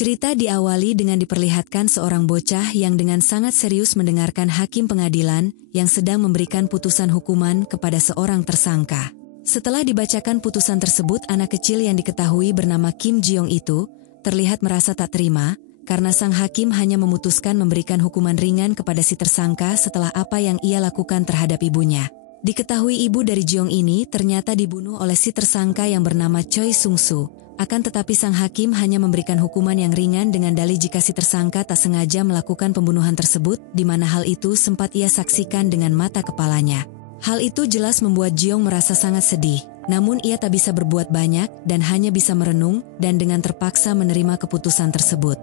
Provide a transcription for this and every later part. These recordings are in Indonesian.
Cerita diawali dengan diperlihatkan seorang bocah yang dengan sangat serius mendengarkan hakim pengadilan yang sedang memberikan putusan hukuman kepada seorang tersangka. Setelah dibacakan putusan tersebut, anak kecil yang diketahui bernama Kim Ji-young itu terlihat merasa tak terima karena sang hakim hanya memutuskan memberikan hukuman ringan kepada si tersangka setelah apa yang ia lakukan terhadap ibunya. Diketahui ibu dari Ji-young ini ternyata dibunuh oleh si tersangka yang bernama Choi Sung-soo. Akan tetapi sang hakim hanya memberikan hukuman yang ringan dengan dalih jika si tersangka tak sengaja melakukan pembunuhan tersebut, di mana hal itu sempat ia saksikan dengan mata kepalanya. Hal itu jelas membuat Ji-young merasa sangat sedih, namun ia tak bisa berbuat banyak dan hanya bisa merenung dan dengan terpaksa menerima keputusan tersebut.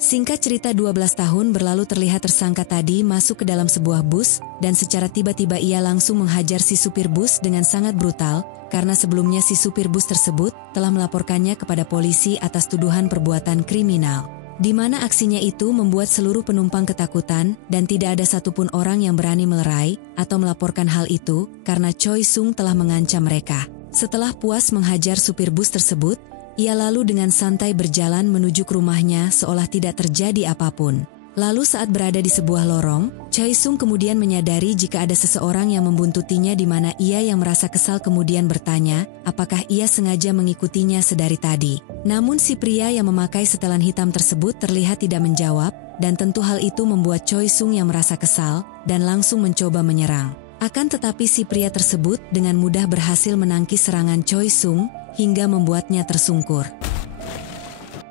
Singkat cerita 12 tahun berlalu terlihat tersangka tadi masuk ke dalam sebuah bus dan secara tiba-tiba ia langsung menghajar si supir bus dengan sangat brutal karena sebelumnya si supir bus tersebut telah melaporkannya kepada polisi atas tuduhan perbuatan kriminal. Di mana aksinya itu membuat seluruh penumpang ketakutan dan tidak ada satupun orang yang berani melerai atau melaporkan hal itu karena Choi Sung telah mengancam mereka. Setelah puas menghajar supir bus tersebut, ia lalu dengan santai berjalan menuju ke rumahnya seolah tidak terjadi apapun. Lalu saat berada di sebuah lorong, Choi Sung kemudian menyadari jika ada seseorang yang membuntutinya di mana ia yang merasa kesal kemudian bertanya, apakah ia sengaja mengikutinya sedari tadi. Namun si pria yang memakai setelan hitam tersebut terlihat tidak menjawab dan tentu hal itu membuat Choi Sung yang merasa kesal dan langsung mencoba menyerang. Akan tetapi si pria tersebut dengan mudah berhasil menangkis serangan Choi Sung hingga membuatnya tersungkur.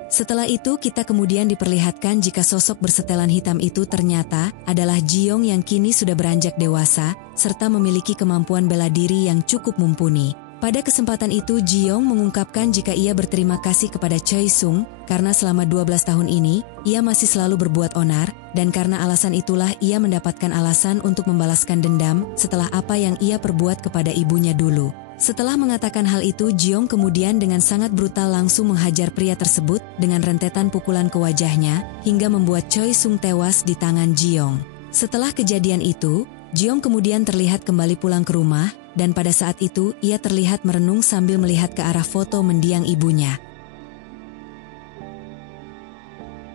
Setelah itu kita kemudian diperlihatkan jika sosok bersetelan hitam itu ternyata adalah Ji-young yang kini sudah beranjak dewasa, serta memiliki kemampuan bela diri yang cukup mumpuni. Pada kesempatan itu Ji-young mengungkapkan jika ia berterima kasih kepada Choi Sung, karena selama 12 tahun ini, ia masih selalu berbuat onar, dan karena alasan itulah ia mendapatkan alasan untuk membalaskan dendam setelah apa yang ia perbuat kepada ibunya dulu. Setelah mengatakan hal itu, Ji-young kemudian dengan sangat brutal langsung menghajar pria tersebut dengan rentetan pukulan ke wajahnya, hingga membuat Choi Sung tewas di tangan Ji-young. Setelah kejadian itu, Ji-young kemudian terlihat kembali pulang ke rumah, dan pada saat itu ia terlihat merenung sambil melihat ke arah foto mendiang ibunya.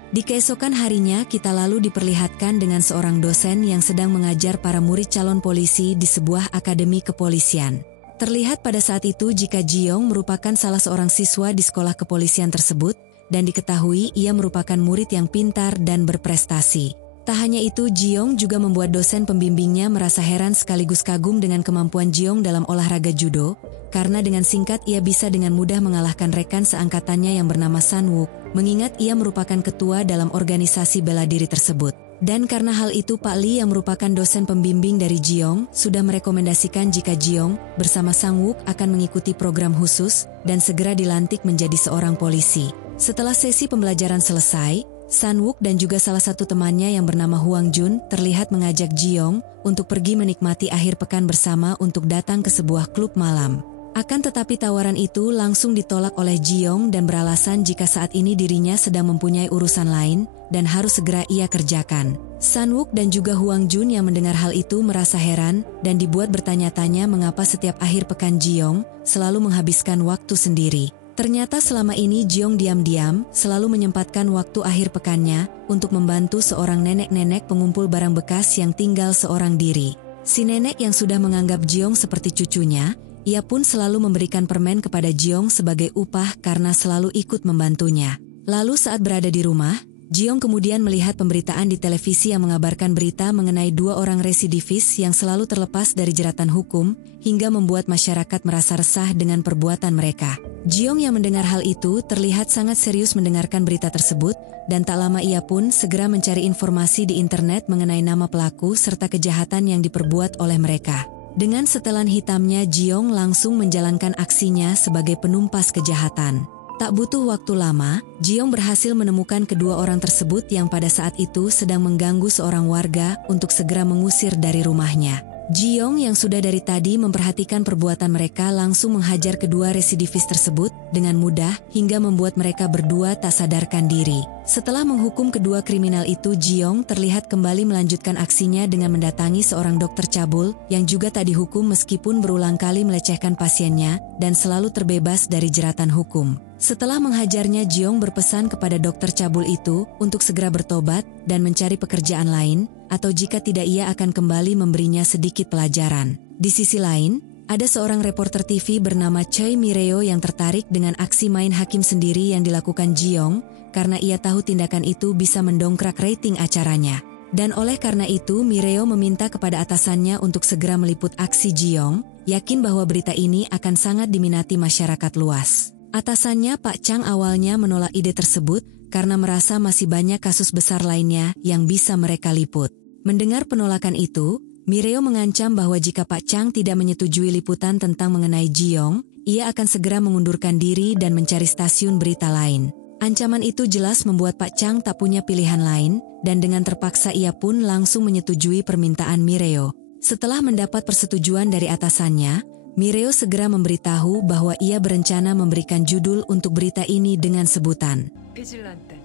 Di keesokan harinya kita lalu diperlihatkan dengan seorang dosen yang sedang mengajar para murid calon polisi di sebuah akademi kepolisian. Terlihat pada saat itu jika Ji-young merupakan salah seorang siswa di sekolah kepolisian tersebut, dan diketahui ia merupakan murid yang pintar dan berprestasi. Tak hanya itu, Ji-young juga membuat dosen pembimbingnya merasa heran sekaligus kagum dengan kemampuan Ji-young dalam olahraga judo, karena dengan singkat ia bisa dengan mudah mengalahkan rekan seangkatannya yang bernama San-wook, mengingat ia merupakan ketua dalam organisasi bela diri tersebut. Dan karena hal itu Pak Lee yang merupakan dosen pembimbing dari Ji-young sudah merekomendasikan jika Ji-young bersama Sang-wook akan mengikuti program khusus dan segera dilantik menjadi seorang polisi. Setelah sesi pembelajaran selesai, San-wook dan juga salah satu temannya yang bernama Hwang Jun terlihat mengajak Ji-young untuk pergi menikmati akhir pekan bersama untuk datang ke sebuah klub malam. Akan tetapi tawaran itu langsung ditolak oleh Ji-young dan beralasan jika saat ini dirinya sedang mempunyai urusan lain dan harus segera ia kerjakan. San-wook dan juga Hwang Jun yang mendengar hal itu merasa heran dan dibuat bertanya-tanya mengapa setiap akhir pekan Ji-young selalu menghabiskan waktu sendiri. Ternyata selama ini Ji-young diam-diam selalu menyempatkan waktu akhir pekannya untuk membantu seorang nenek-nenek pengumpul barang bekas yang tinggal seorang diri. Si nenek yang sudah menganggap Ji-young seperti cucunya, ia pun selalu memberikan permen kepada Ji-young sebagai upah karena selalu ikut membantunya. Lalu saat berada di rumah, Ji-young kemudian melihat pemberitaan di televisi yang mengabarkan berita mengenai 2 orang residivis yang selalu terlepas dari jeratan hukum, hingga membuat masyarakat merasa resah dengan perbuatan mereka. Ji-young yang mendengar hal itu terlihat sangat serius mendengarkan berita tersebut, dan tak lama ia pun segera mencari informasi di internet mengenai nama pelaku serta kejahatan yang diperbuat oleh mereka. Dengan setelan hitamnya, Ji-young langsung menjalankan aksinya sebagai penumpas kejahatan. Tak butuh waktu lama, Ji-young berhasil menemukan kedua orang tersebut yang pada saat itu sedang mengganggu seorang warga untuk segera mengusir dari rumahnya. Ji-yong yang sudah dari tadi memperhatikan perbuatan mereka langsung menghajar kedua residivis tersebut dengan mudah hingga membuat mereka berdua tak sadarkan diri. Setelah menghukum kedua kriminal itu, Ji-yong terlihat kembali melanjutkan aksinya dengan mendatangi seorang dokter cabul yang juga tak dihukum meskipun berulang kali melecehkan pasiennya dan selalu terbebas dari jeratan hukum. Setelah menghajarnya, Ji-yong berpesan kepada dokter cabul itu untuk segera bertobat dan mencari pekerjaan lain, atau jika tidak ia akan kembali memberinya sedikit pelajaran. Di sisi lain, ada seorang reporter TV bernama Choi Mireo yang tertarik dengan aksi main hakim sendiri yang dilakukan Ji-yong, karena ia tahu tindakan itu bisa mendongkrak rating acaranya. Dan oleh karena itu, Mireo meminta kepada atasannya untuk segera meliput aksi Ji-yong, yakin bahwa berita ini akan sangat diminati masyarakat luas. Atasannya Pak Chang awalnya menolak ide tersebut karena merasa masih banyak kasus besar lainnya yang bisa mereka liput. Mendengar penolakan itu, Mireo mengancam bahwa jika Pak Chang tidak menyetujui liputan tentang mengenai Ji-yong, ia akan segera mengundurkan diri dan mencari stasiun berita lain. Ancaman itu jelas membuat Pak Chang tak punya pilihan lain, dan dengan terpaksa ia pun langsung menyetujui permintaan Mireo. Setelah mendapat persetujuan dari atasannya, Mireo segera memberitahu bahwa ia berencana memberikan judul untuk berita ini dengan sebutan Vigilante.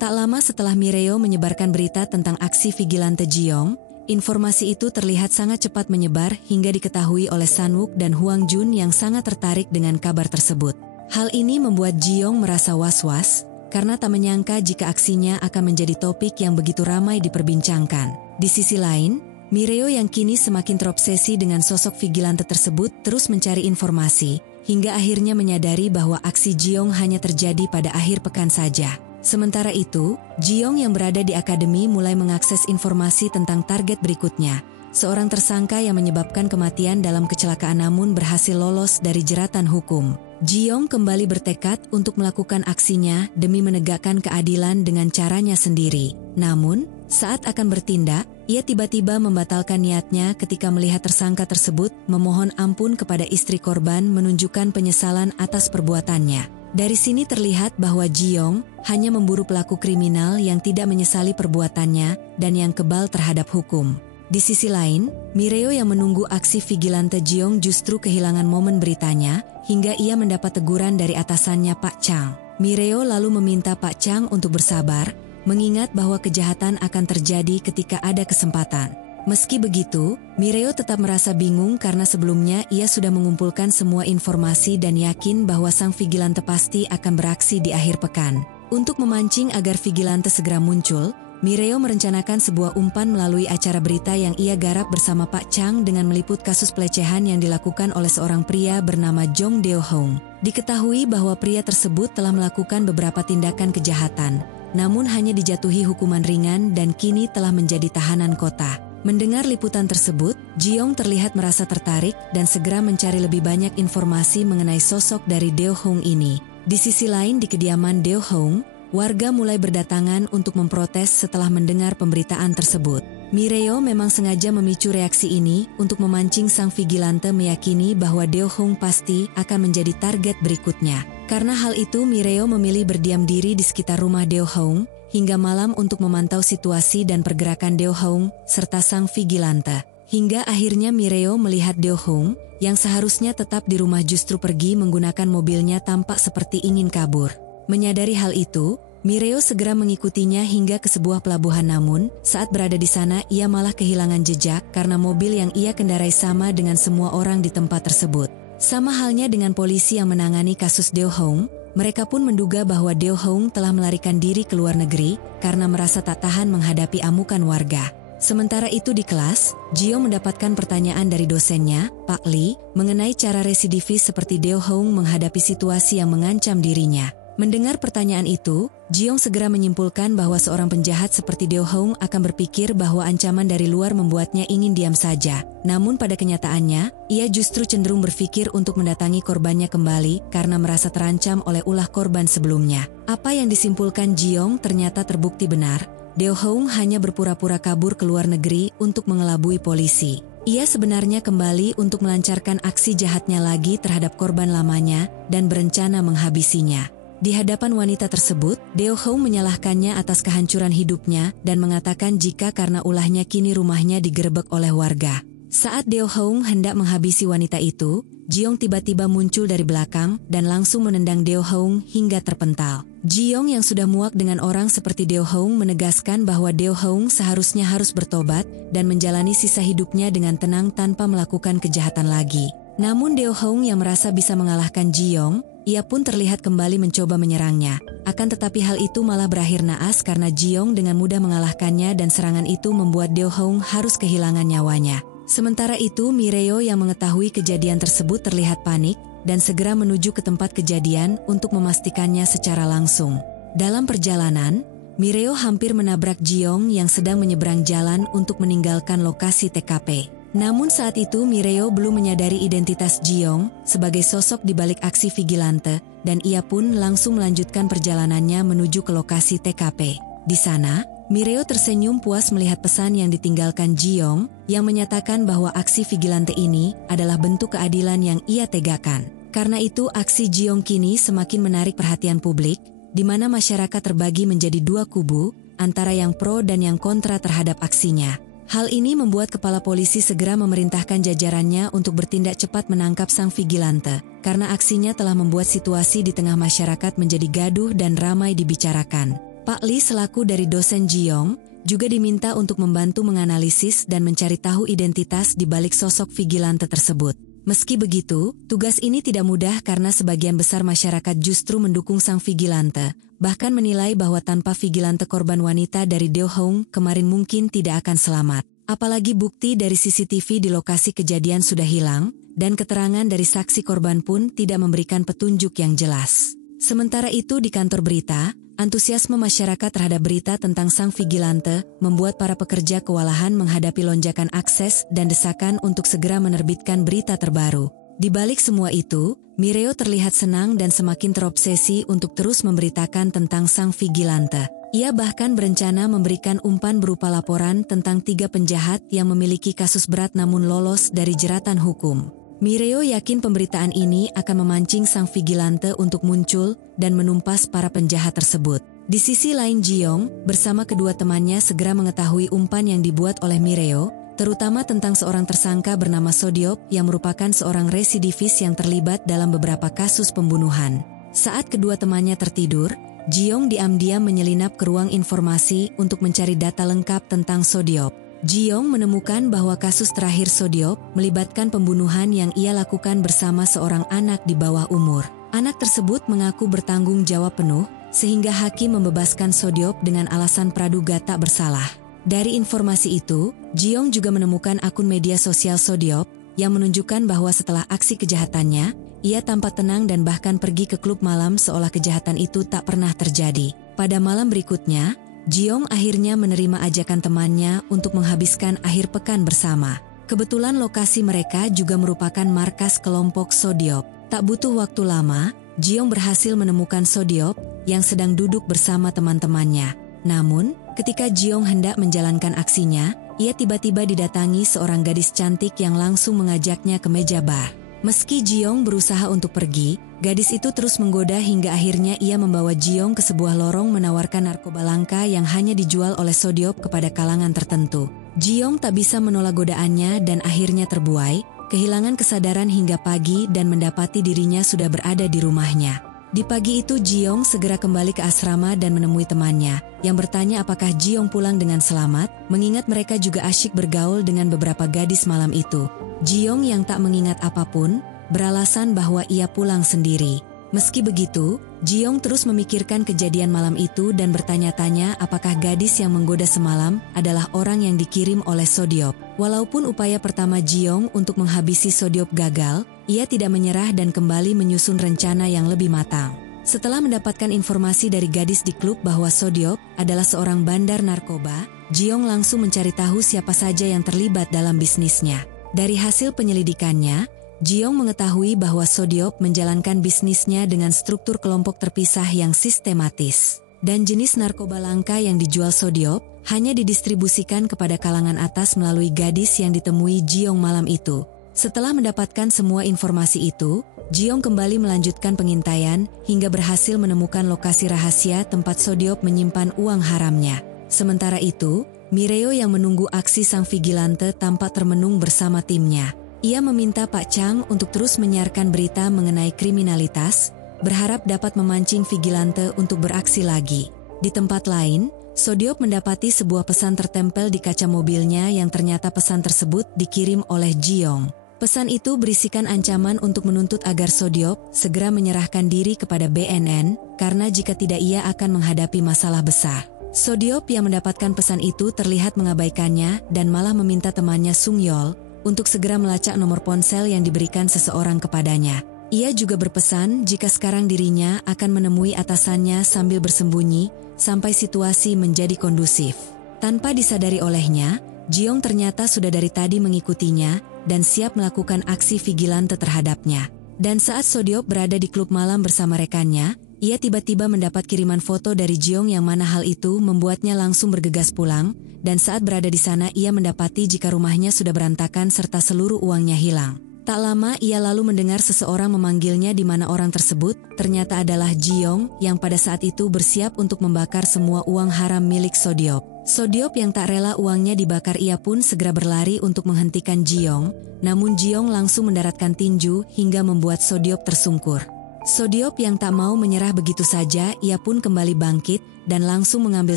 Tak lama setelah Mireo menyebarkan berita tentang aksi Vigilante Ji-yong, informasi itu terlihat sangat cepat menyebar hingga diketahui oleh San-wook dan Hwang Jun yang sangat tertarik dengan kabar tersebut. Hal ini membuat Ji-yong merasa was-was, karena tak menyangka jika aksinya akan menjadi topik yang begitu ramai diperbincangkan. Di sisi lain, Mireo yang kini semakin terobsesi dengan sosok vigilante tersebut terus mencari informasi, hingga akhirnya menyadari bahwa aksi Ji-yong hanya terjadi pada akhir pekan saja. Sementara itu, Ji-yong yang berada di akademi mulai mengakses informasi tentang target berikutnya, seorang tersangka yang menyebabkan kematian dalam kecelakaan namun berhasil lolos dari jeratan hukum. Ji-yong kembali bertekad untuk melakukan aksinya demi menegakkan keadilan dengan caranya sendiri. Namun, saat akan bertindak, ia tiba-tiba membatalkan niatnya ketika melihat tersangka tersebut memohon ampun kepada istri korban menunjukkan penyesalan atas perbuatannya. Dari sini terlihat bahwa Ji-yong hanya memburu pelaku kriminal yang tidak menyesali perbuatannya dan yang kebal terhadap hukum. Di sisi lain, Mireo yang menunggu aksi Vigilante Ji-yong justru kehilangan momen beritanya hingga ia mendapat teguran dari atasannya Pak Chang. Mireo lalu meminta Pak Chang untuk bersabar, mengingat bahwa kejahatan akan terjadi ketika ada kesempatan. Meski begitu, Mireo tetap merasa bingung karena sebelumnya ia sudah mengumpulkan semua informasi dan yakin bahwa sang vigilante pasti akan beraksi di akhir pekan. Untuk memancing agar vigilante segera muncul, Mireo merencanakan sebuah umpan melalui acara berita yang ia garap bersama Pak Chang dengan meliput kasus pelecehan yang dilakukan oleh seorang pria bernama Jong Deo-hong. Diketahui bahwa pria tersebut telah melakukan beberapa tindakan kejahatan, namun hanya dijatuhi hukuman ringan dan kini telah menjadi tahanan kota. Mendengar liputan tersebut, Ji-yong terlihat merasa tertarik dan segera mencari lebih banyak informasi mengenai sosok dari Deo-hong ini. Di sisi lain di kediaman Deo-hong, warga mulai berdatangan untuk memprotes setelah mendengar pemberitaan tersebut. Mireo memang sengaja memicu reaksi ini untuk memancing sang vigilante meyakini bahwa Deo-hong pasti akan menjadi target berikutnya. Karena hal itu, Mireo memilih berdiam diri di sekitar rumah Deo-hong hingga malam untuk memantau situasi dan pergerakan Deo-hong serta sang vigilante. Hingga akhirnya Mireo melihat Deo-hong yang seharusnya tetap di rumah justru pergi menggunakan mobilnya tampak seperti ingin kabur. Menyadari hal itu, Mireo segera mengikutinya hingga ke sebuah pelabuhan, namun saat berada di sana ia malah kehilangan jejak karena mobil yang ia kendarai sama dengan semua orang di tempat tersebut. Sama halnya dengan polisi yang menangani kasus Deo-hong, mereka pun menduga bahwa Deo-hong telah melarikan diri ke luar negeri karena merasa tak tahan menghadapi amukan warga. Sementara itu di kelas, Ji-yong mendapatkan pertanyaan dari dosennya, Pak Lee, mengenai cara residivis seperti Deo-hong menghadapi situasi yang mengancam dirinya. Mendengar pertanyaan itu, Ji-yong segera menyimpulkan bahwa seorang penjahat seperti Deo-hong akan berpikir bahwa ancaman dari luar membuatnya ingin diam saja. Namun pada kenyataannya, ia justru cenderung berpikir untuk mendatangi korbannya kembali karena merasa terancam oleh ulah korban sebelumnya. Apa yang disimpulkan Ji-yong ternyata terbukti benar. Deo-hong hanya berpura-pura kabur ke luar negeri untuk mengelabui polisi. Ia sebenarnya kembali untuk melancarkan aksi jahatnya lagi terhadap korban lamanya dan berencana menghabisinya. Di hadapan wanita tersebut, Deo Hong menyalahkannya atas kehancuran hidupnya dan mengatakan jika karena ulahnya kini rumahnya digerebek oleh warga. Saat Deo Hong hendak menghabisi wanita itu, Jiong tiba-tiba muncul dari belakang dan langsung menendang Deo Hong hingga terpental. Jiong yang sudah muak dengan orang seperti Deo Hong menegaskan bahwa Deo Hong seharusnya harus bertobat dan menjalani sisa hidupnya dengan tenang tanpa melakukan kejahatan lagi. Namun Deo Hong yang merasa bisa mengalahkan Jiong, ia pun terlihat kembali mencoba menyerangnya. Akan tetapi hal itu malah berakhir naas karena Jiong dengan mudah mengalahkannya dan serangan itu membuat Deo Hong harus kehilangan nyawanya. Sementara itu Mireo yang mengetahui kejadian tersebut terlihat panik dan segera menuju ke tempat kejadian untuk memastikannya secara langsung. Dalam perjalanan, Mireo hampir menabrak Jiong yang sedang menyeberang jalan untuk meninggalkan lokasi TKP. Namun saat itu Mireo belum menyadari identitas Jiong sebagai sosok di balik aksi vigilante dan ia pun langsung melanjutkan perjalanannya menuju ke lokasi TKP. Di sana, Mireo tersenyum puas melihat pesan yang ditinggalkan Jiong yang menyatakan bahwa aksi vigilante ini adalah bentuk keadilan yang ia tegakkan. Karena itu aksi Jiong kini semakin menarik perhatian publik, di mana masyarakat terbagi menjadi dua kubu, antara yang pro dan yang kontra terhadap aksinya. Hal ini membuat kepala polisi segera memerintahkan jajarannya untuk bertindak cepat menangkap sang vigilante, karena aksinya telah membuat situasi di tengah masyarakat menjadi gaduh dan ramai dibicarakan. Pak Lee selaku dari dosen Jiong, juga diminta untuk membantu menganalisis dan mencari tahu identitas di balik sosok vigilante tersebut. Meski begitu, tugas ini tidak mudah karena sebagian besar masyarakat justru mendukung sang vigilante, bahkan menilai bahwa tanpa vigilante korban wanita dari Deo Hong kemarin mungkin tidak akan selamat. Apalagi bukti dari CCTV di lokasi kejadian sudah hilang, dan keterangan dari saksi korban pun tidak memberikan petunjuk yang jelas. Sementara itu di kantor berita, antusiasme masyarakat terhadap berita tentang sang vigilante membuat para pekerja kewalahan menghadapi lonjakan akses dan desakan untuk segera menerbitkan berita terbaru. Di balik semua itu, Mireo terlihat senang dan semakin terobsesi untuk terus memberitakan tentang sang vigilante. Ia bahkan berencana memberikan umpan berupa laporan tentang 3 penjahat yang memiliki kasus berat namun lolos dari jeratan hukum. Mireo yakin pemberitaan ini akan memancing sang vigilante untuk muncul dan menumpas para penjahat tersebut. Di sisi lain Jiong, bersama kedua temannya segera mengetahui umpan yang dibuat oleh Mireo, terutama tentang seorang tersangka bernama Sodiop yang merupakan seorang residivis yang terlibat dalam beberapa kasus pembunuhan. Saat kedua temannya tertidur, Jiong diam-diam menyelinap ke ruang informasi untuk mencari data lengkap tentang Sodiop. Jiong menemukan bahwa kasus terakhir Sodiop melibatkan pembunuhan yang ia lakukan bersama seorang anak di bawah umur. Anak tersebut mengaku bertanggung jawab penuh, sehingga hakim membebaskan Sodiop dengan alasan praduga tak bersalah. Dari informasi itu, Jiong juga menemukan akun media sosial Sodiop yang menunjukkan bahwa setelah aksi kejahatannya, ia tampak tenang dan bahkan pergi ke klub malam seolah kejahatan itu tak pernah terjadi. Pada malam berikutnya, Jiong akhirnya menerima ajakan temannya untuk menghabiskan akhir pekan bersama. Kebetulan lokasi mereka juga merupakan markas kelompok Sodiop. Tak butuh waktu lama, Jiong berhasil menemukan Sodiop yang sedang duduk bersama teman-temannya. Namun, ketika Jiong hendak menjalankan aksinya, ia tiba-tiba didatangi seorang gadis cantik yang langsung mengajaknya ke meja bar. Meski Jiong berusaha untuk pergi, gadis itu terus menggoda hingga akhirnya ia membawa Jiong ke sebuah lorong menawarkan narkoba langka yang hanya dijual oleh Sodiop kepada kalangan tertentu. Jiong tak bisa menolak godaannya dan akhirnya terbuai, kehilangan kesadaran hingga pagi dan mendapati dirinya sudah berada di rumahnya. Di pagi itu Jiong segera kembali ke asrama dan menemui temannya, yang bertanya apakah Jiong pulang dengan selamat, mengingat mereka juga asyik bergaul dengan beberapa gadis malam itu. Jiong yang tak mengingat apapun, beralasan bahwa ia pulang sendiri. Meski begitu, Jiong terus memikirkan kejadian malam itu dan bertanya-tanya apakah gadis yang menggoda semalam adalah orang yang dikirim oleh Sodiop. Walaupun upaya pertama Jiong untuk menghabisi Sodiop gagal, ia tidak menyerah dan kembali menyusun rencana yang lebih matang. Setelah mendapatkan informasi dari gadis di klub bahwa Sodiop adalah seorang bandar narkoba, Jiong langsung mencari tahu siapa saja yang terlibat dalam bisnisnya. Dari hasil penyelidikannya, Jiong mengetahui bahwa Sodiop menjalankan bisnisnya dengan struktur kelompok terpisah yang sistematis. Dan jenis narkoba langka yang dijual Sodiop hanya didistribusikan kepada kalangan atas melalui gadis yang ditemui Jiong malam itu. Setelah mendapatkan semua informasi itu, Jiong kembali melanjutkan pengintaian hingga berhasil menemukan lokasi rahasia tempat Sodiop menyimpan uang haramnya. Sementara itu, Mireo yang menunggu aksi sang vigilante tampak termenung bersama timnya. Ia meminta Pak Chang untuk terus menyiarkan berita mengenai kriminalitas, berharap dapat memancing vigilante untuk beraksi lagi. Di tempat lain, Sodiop mendapati sebuah pesan tertempel di kaca mobilnya yang ternyata pesan tersebut dikirim oleh Jiong. Pesan itu berisikan ancaman untuk menuntut agar Sodiop segera menyerahkan diri kepada BNN karena jika tidak ia akan menghadapi masalah besar. Sodiop yang mendapatkan pesan itu terlihat mengabaikannya dan malah meminta temannya Sung Yeol untuk segera melacak nomor ponsel yang diberikan seseorang kepadanya. Ia juga berpesan jika sekarang dirinya akan menemui atasannya sambil bersembunyi sampai situasi menjadi kondusif. Tanpa disadari olehnya, Jiong ternyata sudah dari tadi mengikutinya dan siap melakukan aksi vigilante terhadapnya. Dan saat Sodiop berada di klub malam bersama rekannya, ia tiba-tiba mendapat kiriman foto dari Jiong yang mana hal itu membuatnya langsung bergegas pulang, dan saat berada di sana ia mendapati jika rumahnya sudah berantakan serta seluruh uangnya hilang. Tak lama ia lalu mendengar seseorang memanggilnya di mana orang tersebut ternyata adalah Jiong yang pada saat itu bersiap untuk membakar semua uang haram milik Sodiop. Sodiop yang tak rela uangnya dibakar ia pun segera berlari untuk menghentikan Jiong, namun Jiong langsung mendaratkan tinju hingga membuat Sodiop tersungkur. Sodiop yang tak mau menyerah begitu saja, ia pun kembali bangkit dan langsung mengambil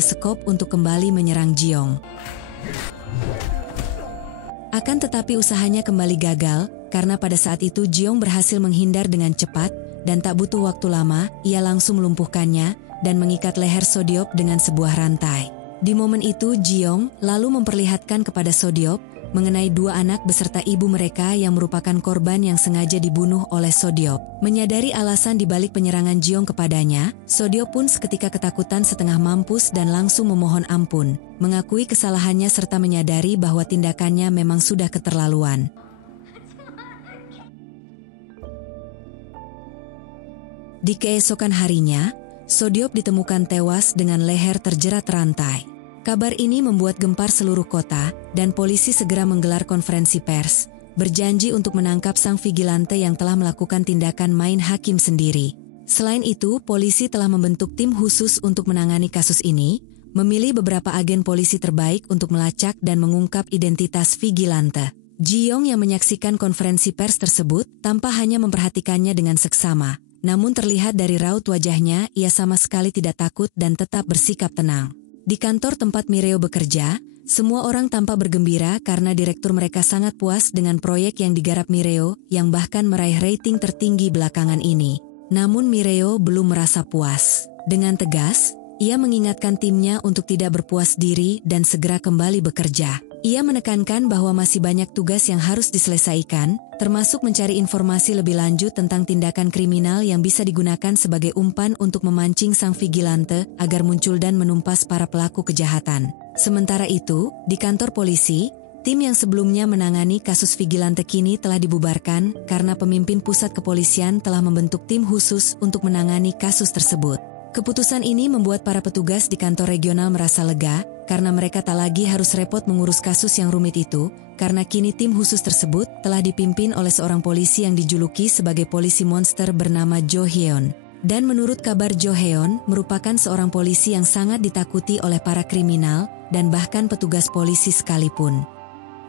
sekop untuk kembali menyerang Jiong. Akan tetapi usahanya kembali gagal, karena pada saat itu Jiong berhasil menghindar dengan cepat, dan tak butuh waktu lama, ia langsung melumpuhkannya dan mengikat leher Sodiop dengan sebuah rantai. Di momen itu Jiong lalu memperlihatkan kepada Sodiop mengenai dua anak beserta ibu mereka yang merupakan korban yang sengaja dibunuh oleh Sodiop. Menyadari alasan dibalik penyerangan Jiong kepadanya, Sodiop pun seketika ketakutan setengah mampus dan langsung memohon ampun, mengakui kesalahannya serta menyadari bahwa tindakannya memang sudah keterlaluan. Di keesokan harinya, Sodiop ditemukan tewas dengan leher terjerat rantai. Kabar ini membuat gempar seluruh kota, dan polisi segera menggelar konferensi pers, berjanji untuk menangkap sang vigilante yang telah melakukan tindakan main hakim sendiri. Selain itu, polisi telah membentuk tim khusus untuk menangani kasus ini, memilih beberapa agen polisi terbaik untuk melacak dan mengungkap identitas vigilante. Jiong yang menyaksikan konferensi pers tersebut tanpa hanya memperhatikannya dengan seksama, namun terlihat dari raut wajahnya ia sama sekali tidak takut dan tetap bersikap tenang. Di kantor tempat Mireo bekerja, semua orang tampak bergembira karena direktur mereka sangat puas dengan proyek yang digarap Mireo yang bahkan meraih rating tertinggi belakangan ini. Namun Mireo belum merasa puas. Dengan tegas, ia mengingatkan timnya untuk tidak berpuas diri dan segera kembali bekerja. Ia menekankan bahwa masih banyak tugas yang harus diselesaikan, termasuk mencari informasi lebih lanjut tentang tindakan kriminal yang bisa digunakan sebagai umpan untuk memancing sang vigilante agar muncul dan menumpas para pelaku kejahatan. Sementara itu, di kantor polisi, tim yang sebelumnya menangani kasus vigilante kini telah dibubarkan karena pemimpin pusat kepolisian telah membentuk tim khusus untuk menangani kasus tersebut. Keputusan ini membuat para petugas di kantor regional merasa lega, karena mereka tak lagi harus repot mengurus kasus yang rumit itu, karena kini tim khusus tersebut telah dipimpin oleh seorang polisi yang dijuluki sebagai polisi monster bernama Jo Hyun. Dan menurut kabar Jo Hyun merupakan seorang polisi yang sangat ditakuti oleh para kriminal dan bahkan petugas polisi sekalipun.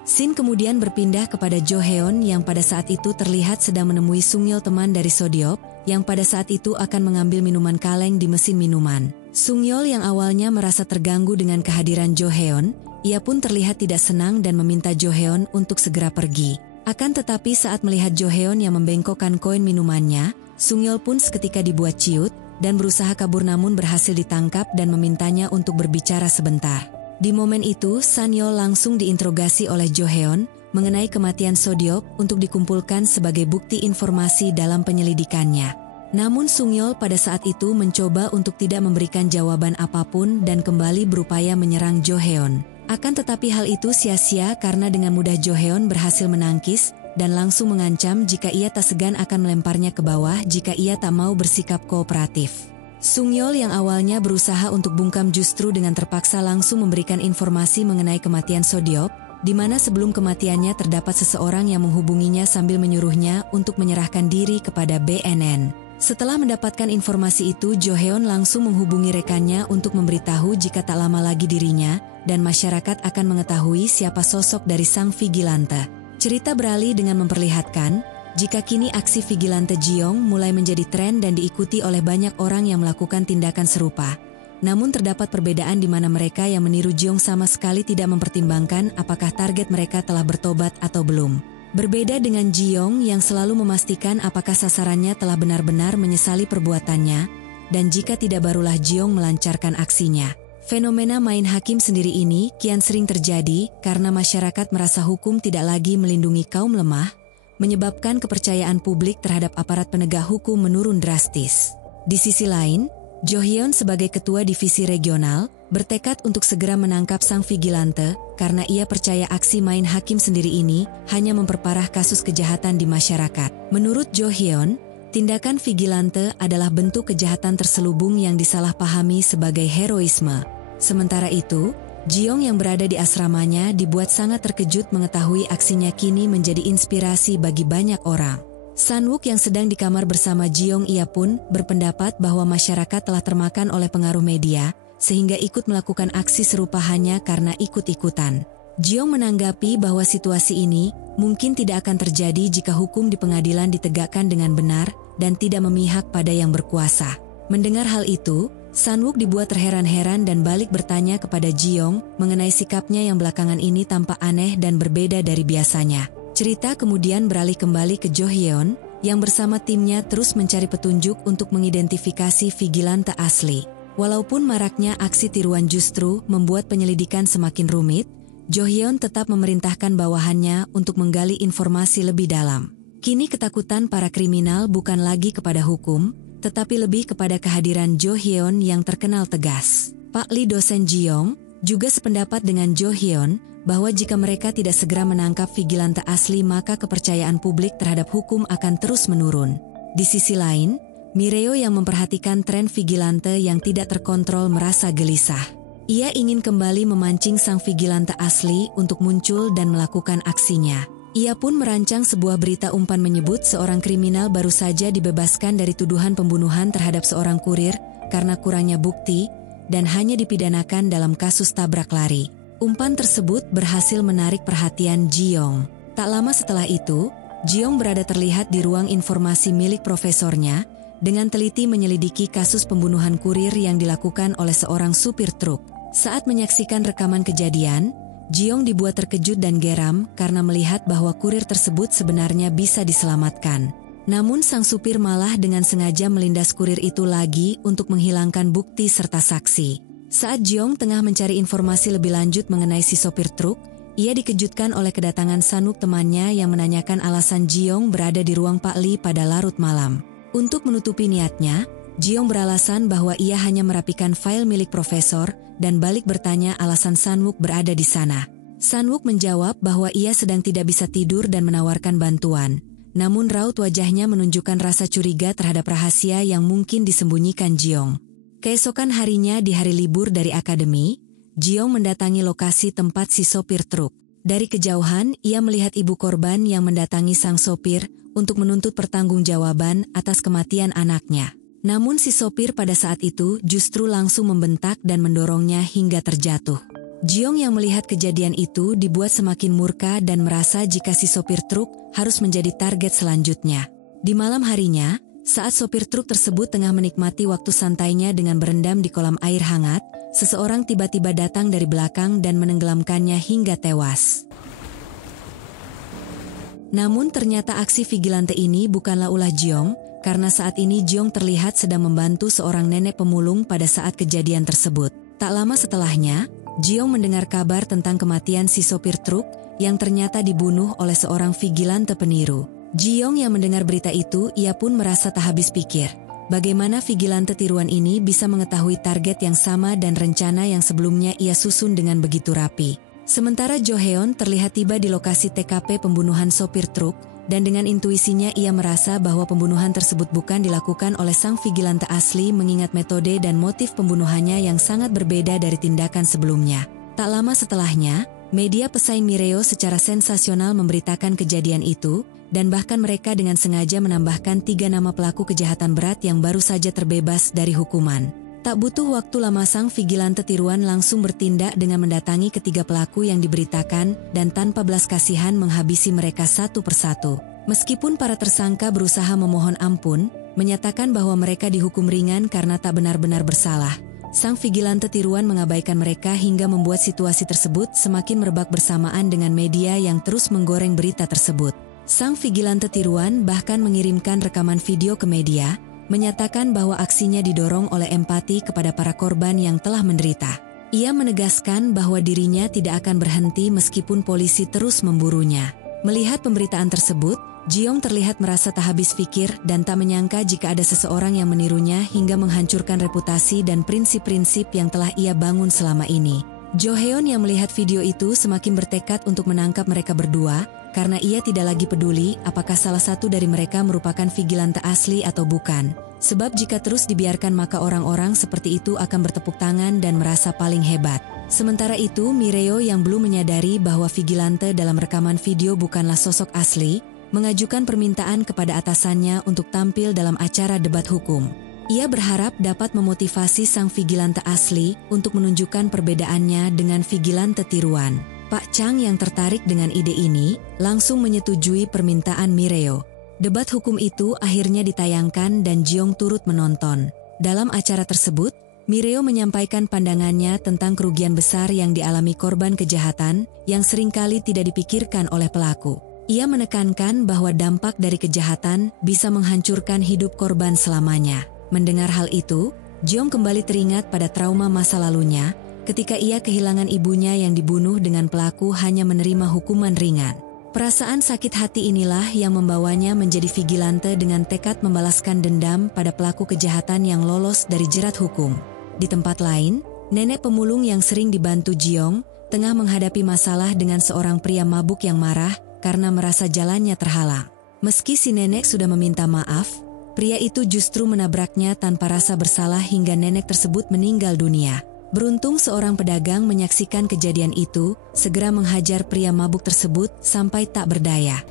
Scene kemudian berpindah kepada Jo Hyun yang pada saat itu terlihat sedang menemui Sung Yeol, teman dari Sodiop, yang pada saat itu akan mengambil minuman kaleng di mesin minuman. Sung Yeol yang awalnya merasa terganggu dengan kehadiran Jo Hyun, ia pun terlihat tidak senang dan meminta Jo Hyun untuk segera pergi. Akan tetapi saat melihat Jo Hyun yang membengkokkan koin minumannya, Sung Yeol pun seketika dibuat ciut dan berusaha kabur namun berhasil ditangkap dan memintanya untuk berbicara sebentar. Di momen itu, San Yeol langsung diinterogasi oleh Jo Hyun mengenai kematian Sodiop untuk dikumpulkan sebagai bukti informasi dalam penyelidikannya. Namun Sung Yeol pada saat itu mencoba untuk tidak memberikan jawaban apapun dan kembali berupaya menyerang Jo Hyun. Akan tetapi hal itu sia-sia karena dengan mudah Jo Hyun berhasil menangkis dan langsung mengancam jika ia tak segan akan melemparnya ke bawah jika ia tak mau bersikap kooperatif. Sung Yeol yang awalnya berusaha untuk bungkam justru dengan terpaksa langsung memberikan informasi mengenai kematian Sodiop, di mana sebelum kematiannya terdapat seseorang yang menghubunginya sambil menyuruhnya untuk menyerahkan diri kepada BNN. Setelah mendapatkan informasi itu, Jo Heon langsung menghubungi rekannya untuk memberitahu jika tak lama lagi dirinya dan masyarakat akan mengetahui siapa sosok dari sang vigilante. Cerita beralih dengan memperlihatkan jika kini aksi vigilante Jeong mulai menjadi tren dan diikuti oleh banyak orang yang melakukan tindakan serupa. Namun terdapat perbedaan di mana mereka yang meniru Jeong sama sekali tidak mempertimbangkan apakah target mereka telah bertobat atau belum. Berbeda dengan Jeong yang selalu memastikan apakah sasarannya telah benar-benar menyesali perbuatannya, dan jika tidak barulah Jeong melancarkan aksinya. Fenomena main hakim sendiri ini kian sering terjadi karena masyarakat merasa hukum tidak lagi melindungi kaum lemah, menyebabkan kepercayaan publik terhadap aparat penegak hukum menurun drastis. Di sisi lain, Jo Hyun sebagai ketua divisi regional, bertekad untuk segera menangkap sang vigilante karena ia percaya aksi main hakim sendiri ini hanya memperparah kasus kejahatan di masyarakat. Menurut Jo Hyun, tindakan vigilante adalah bentuk kejahatan terselubung yang disalahpahami sebagai heroisme. Sementara itu, Jeong yang berada di asramanya dibuat sangat terkejut mengetahui aksinya kini menjadi inspirasi bagi banyak orang. Sanwook yang sedang di kamar bersama Jeong ia pun berpendapat bahwa masyarakat telah termakan oleh pengaruh media, sehingga ikut melakukan aksi serupa hanya karena ikut-ikutan. Jeong menanggapi bahwa situasi ini mungkin tidak akan terjadi jika hukum di pengadilan ditegakkan dengan benar dan tidak memihak pada yang berkuasa. Mendengar hal itu, Sanwook dibuat terheran-heran dan balik bertanya kepada Jeong mengenai sikapnya yang belakangan ini tampak aneh dan berbeda dari biasanya. Cerita kemudian beralih kembali ke Jo Hyun, yang bersama timnya terus mencari petunjuk untuk mengidentifikasi vigilante asli. Walaupun maraknya aksi tiruan justru membuat penyelidikan semakin rumit, Jo Hyun tetap memerintahkan bawahannya untuk menggali informasi lebih dalam. Kini ketakutan para kriminal bukan lagi kepada hukum, tetapi lebih kepada kehadiran Jo Hyun yang terkenal tegas. Pak Lee dosen Jeong juga sependapat dengan Jo Hyun, bahwa jika mereka tidak segera menangkap vigilante asli maka kepercayaan publik terhadap hukum akan terus menurun. Di sisi lain, Mireo yang memperhatikan tren vigilante yang tidak terkontrol merasa gelisah. Ia ingin kembali memancing sang vigilante asli untuk muncul dan melakukan aksinya. Ia pun merancang sebuah berita umpan menyebut seorang kriminal baru saja dibebaskan dari tuduhan pembunuhan terhadap seorang kurir karena kurangnya bukti dan hanya dipidanakan dalam kasus tabrak lari. Umpan tersebut berhasil menarik perhatian Jeong. Tak lama setelah itu, Jeong berada terlihat di ruang informasi milik profesornya dengan teliti menyelidiki kasus pembunuhan kurir yang dilakukan oleh seorang supir truk. Saat menyaksikan rekaman kejadian, Jeong dibuat terkejut dan geram karena melihat bahwa kurir tersebut sebenarnya bisa diselamatkan. Namun sang supir malah dengan sengaja melindas kurir itu lagi untuk menghilangkan bukti serta saksi. Saat Jeong tengah mencari informasi lebih lanjut mengenai si sopir truk, ia dikejutkan oleh kedatangan Sanwook temannya yang menanyakan alasan Jeong berada di ruang Pak Lee pada larut malam. Untuk menutupi niatnya, Jeong beralasan bahwa ia hanya merapikan file milik profesor dan balik bertanya alasan Sanwook berada di sana. Sanwook menjawab bahwa ia sedang tidak bisa tidur dan menawarkan bantuan. Namun raut wajahnya menunjukkan rasa curiga terhadap rahasia yang mungkin disembunyikan Jeong. Keesokan harinya di hari libur dari akademi, Jeong mendatangi lokasi tempat si sopir truk. Dari kejauhan, ia melihat ibu korban yang mendatangi sang sopir untuk menuntut pertanggungjawaban atas kematian anaknya. Namun si sopir pada saat itu justru langsung membentak dan mendorongnya hingga terjatuh. Jeong yang melihat kejadian itu dibuat semakin murka dan merasa jika si sopir truk harus menjadi target selanjutnya. Di malam harinya, saat sopir truk tersebut tengah menikmati waktu santainya dengan berendam di kolam air hangat, seseorang tiba-tiba datang dari belakang dan menenggelamkannya hingga tewas. Namun ternyata aksi vigilante ini bukanlah ulah Jeong, karena saat ini Jeong terlihat sedang membantu seorang nenek pemulung pada saat kejadian tersebut. Tak lama setelahnya, Jeong mendengar kabar tentang kematian si sopir truk yang ternyata dibunuh oleh seorang vigilante peniru. Jeong yang mendengar berita itu, ia pun merasa tak habis pikir. Bagaimana vigilante tiruan ini bisa mengetahui target yang sama dan rencana yang sebelumnya ia susun dengan begitu rapi. Sementara Jo Heon terlihat tiba di lokasi TKP pembunuhan sopir truk, dan dengan intuisinya ia merasa bahwa pembunuhan tersebut bukan dilakukan oleh sang vigilante asli mengingat metode dan motif pembunuhannya yang sangat berbeda dari tindakan sebelumnya. Tak lama setelahnya, Media pesaing Mireo secara sensasional memberitakan kejadian itu, dan bahkan mereka dengan sengaja menambahkan 3 nama pelaku kejahatan berat yang baru saja terbebas dari hukuman. Tak butuh waktu lama sang vigilante tiruan langsung bertindak dengan mendatangi ketiga pelaku yang diberitakan dan tanpa belas kasihan menghabisi mereka satu persatu. Meskipun para tersangka berusaha memohon ampun, menyatakan bahwa mereka dihukum ringan karena tak benar-benar bersalah, sang vigilante tiruan mengabaikan mereka hingga membuat situasi tersebut semakin merebak bersamaan dengan media yang terus menggoreng berita tersebut. Sang vigilante tiruan bahkan mengirimkan rekaman video ke media, menyatakan bahwa aksinya didorong oleh empati kepada para korban yang telah menderita. Ia menegaskan bahwa dirinya tidak akan berhenti meskipun polisi terus memburunya. Melihat pemberitaan tersebut, Jiong terlihat merasa tak habis pikir dan tak menyangka jika ada seseorang yang menirunya hingga menghancurkan reputasi dan prinsip-prinsip yang telah ia bangun selama ini. Jo Heon yang melihat video itu semakin bertekad untuk menangkap mereka berdua, karena ia tidak lagi peduli apakah salah satu dari mereka merupakan vigilante asli atau bukan. Sebab jika terus dibiarkan maka orang-orang seperti itu akan bertepuk tangan dan merasa paling hebat. Sementara itu, Mireo yang belum menyadari bahwa vigilante dalam rekaman video bukanlah sosok asli, mengajukan permintaan kepada atasannya untuk tampil dalam acara debat hukum. Ia berharap dapat memotivasi sang vigilante asli untuk menunjukkan perbedaannya dengan vigilante tiruan. Pak Chang yang tertarik dengan ide ini, langsung menyetujui permintaan Mireo. Debat hukum itu akhirnya ditayangkan dan Jiong turut menonton. Dalam acara tersebut, Mireo menyampaikan pandangannya tentang kerugian besar yang dialami korban kejahatan yang seringkali tidak dipikirkan oleh pelaku. Ia menekankan bahwa dampak dari kejahatan bisa menghancurkan hidup korban selamanya. Mendengar hal itu, Jiong kembali teringat pada trauma masa lalunya, ketika ia kehilangan ibunya yang dibunuh dengan pelaku hanya menerima hukuman ringan. Perasaan sakit hati inilah yang membawanya menjadi vigilante dengan tekad membalaskan dendam pada pelaku kejahatan yang lolos dari jerat hukum. Di tempat lain, nenek pemulung yang sering dibantu Jiong, tengah menghadapi masalah dengan seorang pria mabuk yang marah, karena merasa jalannya terhalang. Meski si nenek sudah meminta maaf, pria itu justru menabraknya tanpa rasa bersalah hingga nenek tersebut meninggal dunia. Beruntung seorang pedagang menyaksikan kejadian itu, segera menghajar pria mabuk tersebut sampai tak berdaya.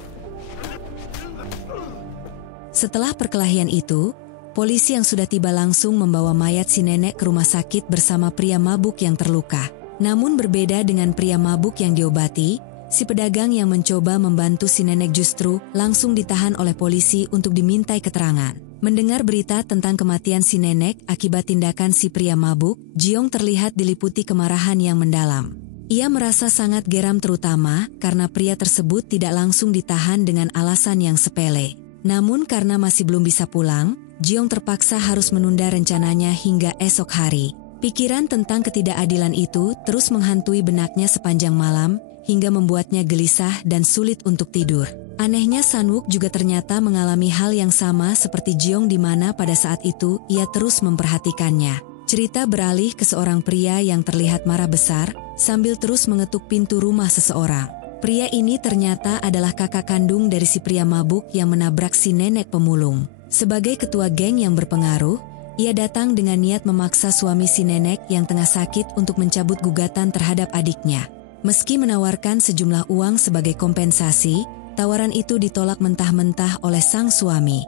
Setelah perkelahian itu, polisi yang sudah tiba langsung membawa mayat si nenek ke rumah sakit bersama pria mabuk yang terluka. Namun berbeda dengan pria mabuk yang diobati, si pedagang yang mencoba membantu si nenek justru langsung ditahan oleh polisi untuk dimintai keterangan. Mendengar berita tentang kematian si nenek akibat tindakan si pria mabuk, Jiong terlihat diliputi kemarahan yang mendalam. Ia merasa sangat geram terutama karena pria tersebut tidak langsung ditahan dengan alasan yang sepele. Namun karena masih belum bisa pulang, Jiong terpaksa harus menunda rencananya hingga esok hari. Pikiran tentang ketidakadilan itu terus menghantui benaknya sepanjang malam, hingga membuatnya gelisah dan sulit untuk tidur. Anehnya Sanwook juga ternyata mengalami hal yang sama seperti Jiong di mana pada saat itu ia terus memperhatikannya. Cerita beralih ke seorang pria yang terlihat marah besar sambil terus mengetuk pintu rumah seseorang. Pria ini ternyata adalah kakak kandung dari si pria mabuk yang menabrak si nenek pemulung. Sebagai ketua geng yang berpengaruh, ia datang dengan niat memaksa suami si nenek yang tengah sakit untuk mencabut gugatan terhadap adiknya. Meski menawarkan sejumlah uang sebagai kompensasi, tawaran itu ditolak mentah-mentah oleh sang suami.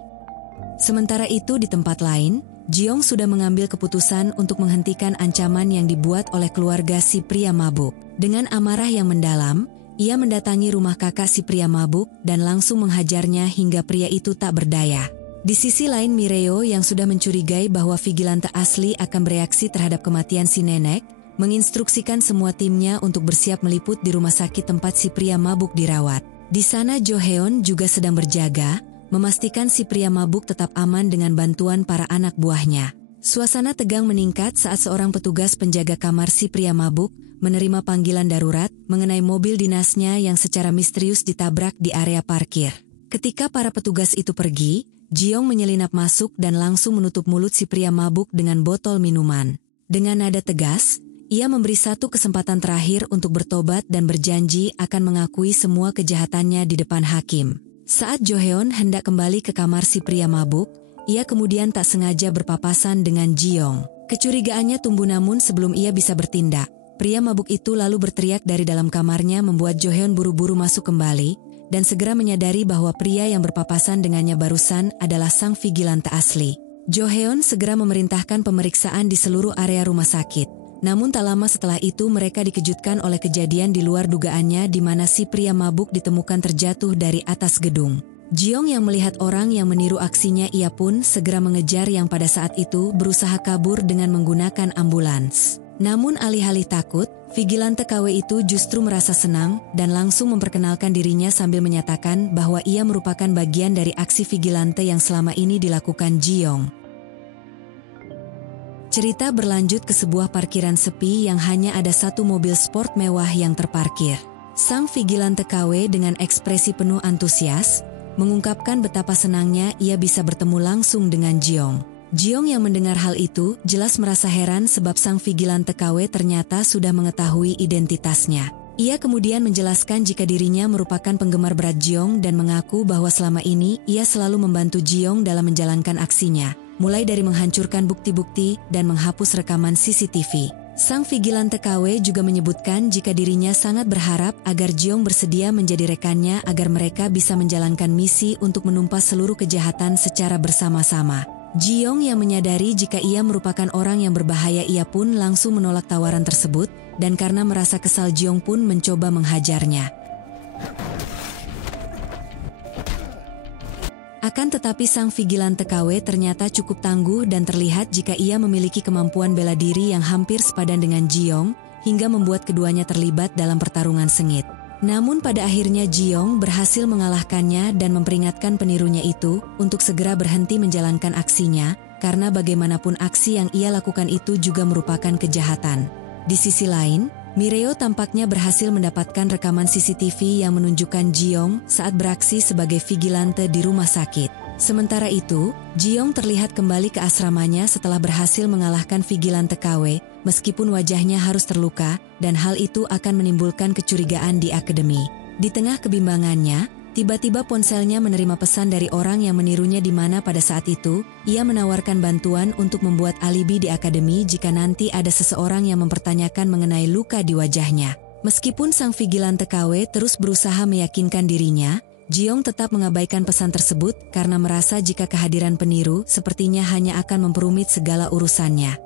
Sementara itu di tempat lain, Jiong sudah mengambil keputusan untuk menghentikan ancaman yang dibuat oleh keluarga si pria mabuk. Dengan amarah yang mendalam, ia mendatangi rumah kakak si pria mabuk dan langsung menghajarnya hingga pria itu tak berdaya. Di sisi lain Mireo yang sudah mencurigai bahwa vigilante asli akan bereaksi terhadap kematian si nenek, menginstruksikan semua timnya untuk bersiap meliput di rumah sakit tempat si pria mabuk dirawat. Di sana Jo Heon juga sedang berjaga, memastikan si pria mabuk tetap aman dengan bantuan para anak buahnya. Suasana tegang meningkat saat seorang petugas penjaga kamar si pria mabuk menerima panggilan darurat mengenai mobil dinasnya yang secara misterius ditabrak di area parkir. Ketika para petugas itu pergi, Jiong menyelinap masuk dan langsung menutup mulut si pria mabuk dengan botol minuman. Dengan nada tegas, ia memberi satu kesempatan terakhir untuk bertobat dan berjanji akan mengakui semua kejahatannya di depan hakim. Saat Jo Heon hendak kembali ke kamar si pria mabuk, ia kemudian tak sengaja berpapasan dengan Jiong. Kecurigaannya tumbuh namun sebelum ia bisa bertindak, pria mabuk itu lalu berteriak dari dalam kamarnya membuat Jo-hyun buru-buru masuk kembali, dan segera menyadari bahwa pria yang berpapasan dengannya barusan adalah sang vigilante asli. Jo-hyun segera memerintahkan pemeriksaan di seluruh area rumah sakit. Namun tak lama setelah itu mereka dikejutkan oleh kejadian di luar dugaannya di mana si pria mabuk ditemukan terjatuh dari atas gedung. Jiong yang melihat orang yang meniru aksinya, ia pun segera mengejar yang pada saat itu berusaha kabur dengan menggunakan ambulans. Namun alih-alih takut, vigilante KW itu justru merasa senang dan langsung memperkenalkan dirinya sambil menyatakan bahwa ia merupakan bagian dari aksi vigilante yang selama ini dilakukan Jiong. Cerita berlanjut ke sebuah parkiran sepi yang hanya ada satu mobil sport mewah yang terparkir. Sang vigilante KW dengan ekspresi penuh antusias mengungkapkan betapa senangnya ia bisa bertemu langsung dengan Jiong. Jiong yang mendengar hal itu jelas merasa heran sebab sang vigilante KW ternyata sudah mengetahui identitasnya. Ia kemudian menjelaskan jika dirinya merupakan penggemar berat Jiong dan mengaku bahwa selama ini ia selalu membantu Jiong dalam menjalankan aksinya, mulai dari menghancurkan bukti-bukti dan menghapus rekaman CCTV. Sang vigilante KW juga menyebutkan jika dirinya sangat berharap agar Jiong bersedia menjadi rekannya agar mereka bisa menjalankan misi untuk menumpas seluruh kejahatan secara bersama-sama. Jiong yang menyadari jika ia merupakan orang yang berbahaya, ia pun langsung menolak tawaran tersebut, dan karena merasa kesal Jiong pun mencoba menghajarnya. Akan tetapi sang vigilante KW ternyata cukup tangguh dan terlihat jika ia memiliki kemampuan bela diri yang hampir sepadan dengan Jiong, hingga membuat keduanya terlibat dalam pertarungan sengit. Namun pada akhirnya Jiong berhasil mengalahkannya dan memperingatkan penirunya itu untuk segera berhenti menjalankan aksinya, karena bagaimanapun aksi yang ia lakukan itu juga merupakan kejahatan. Di sisi lain, Mireo tampaknya berhasil mendapatkan rekaman CCTV yang menunjukkan Jiong saat beraksi sebagai vigilante di rumah sakit. Sementara itu, Jiong terlihat kembali ke asramanya setelah berhasil mengalahkan vigilante KW, meskipun wajahnya harus terluka, dan hal itu akan menimbulkan kecurigaan di akademi. Di tengah kebimbangannya, tiba-tiba ponselnya menerima pesan dari orang yang menirunya di mana pada saat itu, ia menawarkan bantuan untuk membuat alibi di akademi jika nanti ada seseorang yang mempertanyakan mengenai luka di wajahnya. Meskipun sang vigilante KW terus berusaha meyakinkan dirinya, Jiong tetap mengabaikan pesan tersebut karena merasa jika kehadiran peniru sepertinya hanya akan memperumit segala urusannya.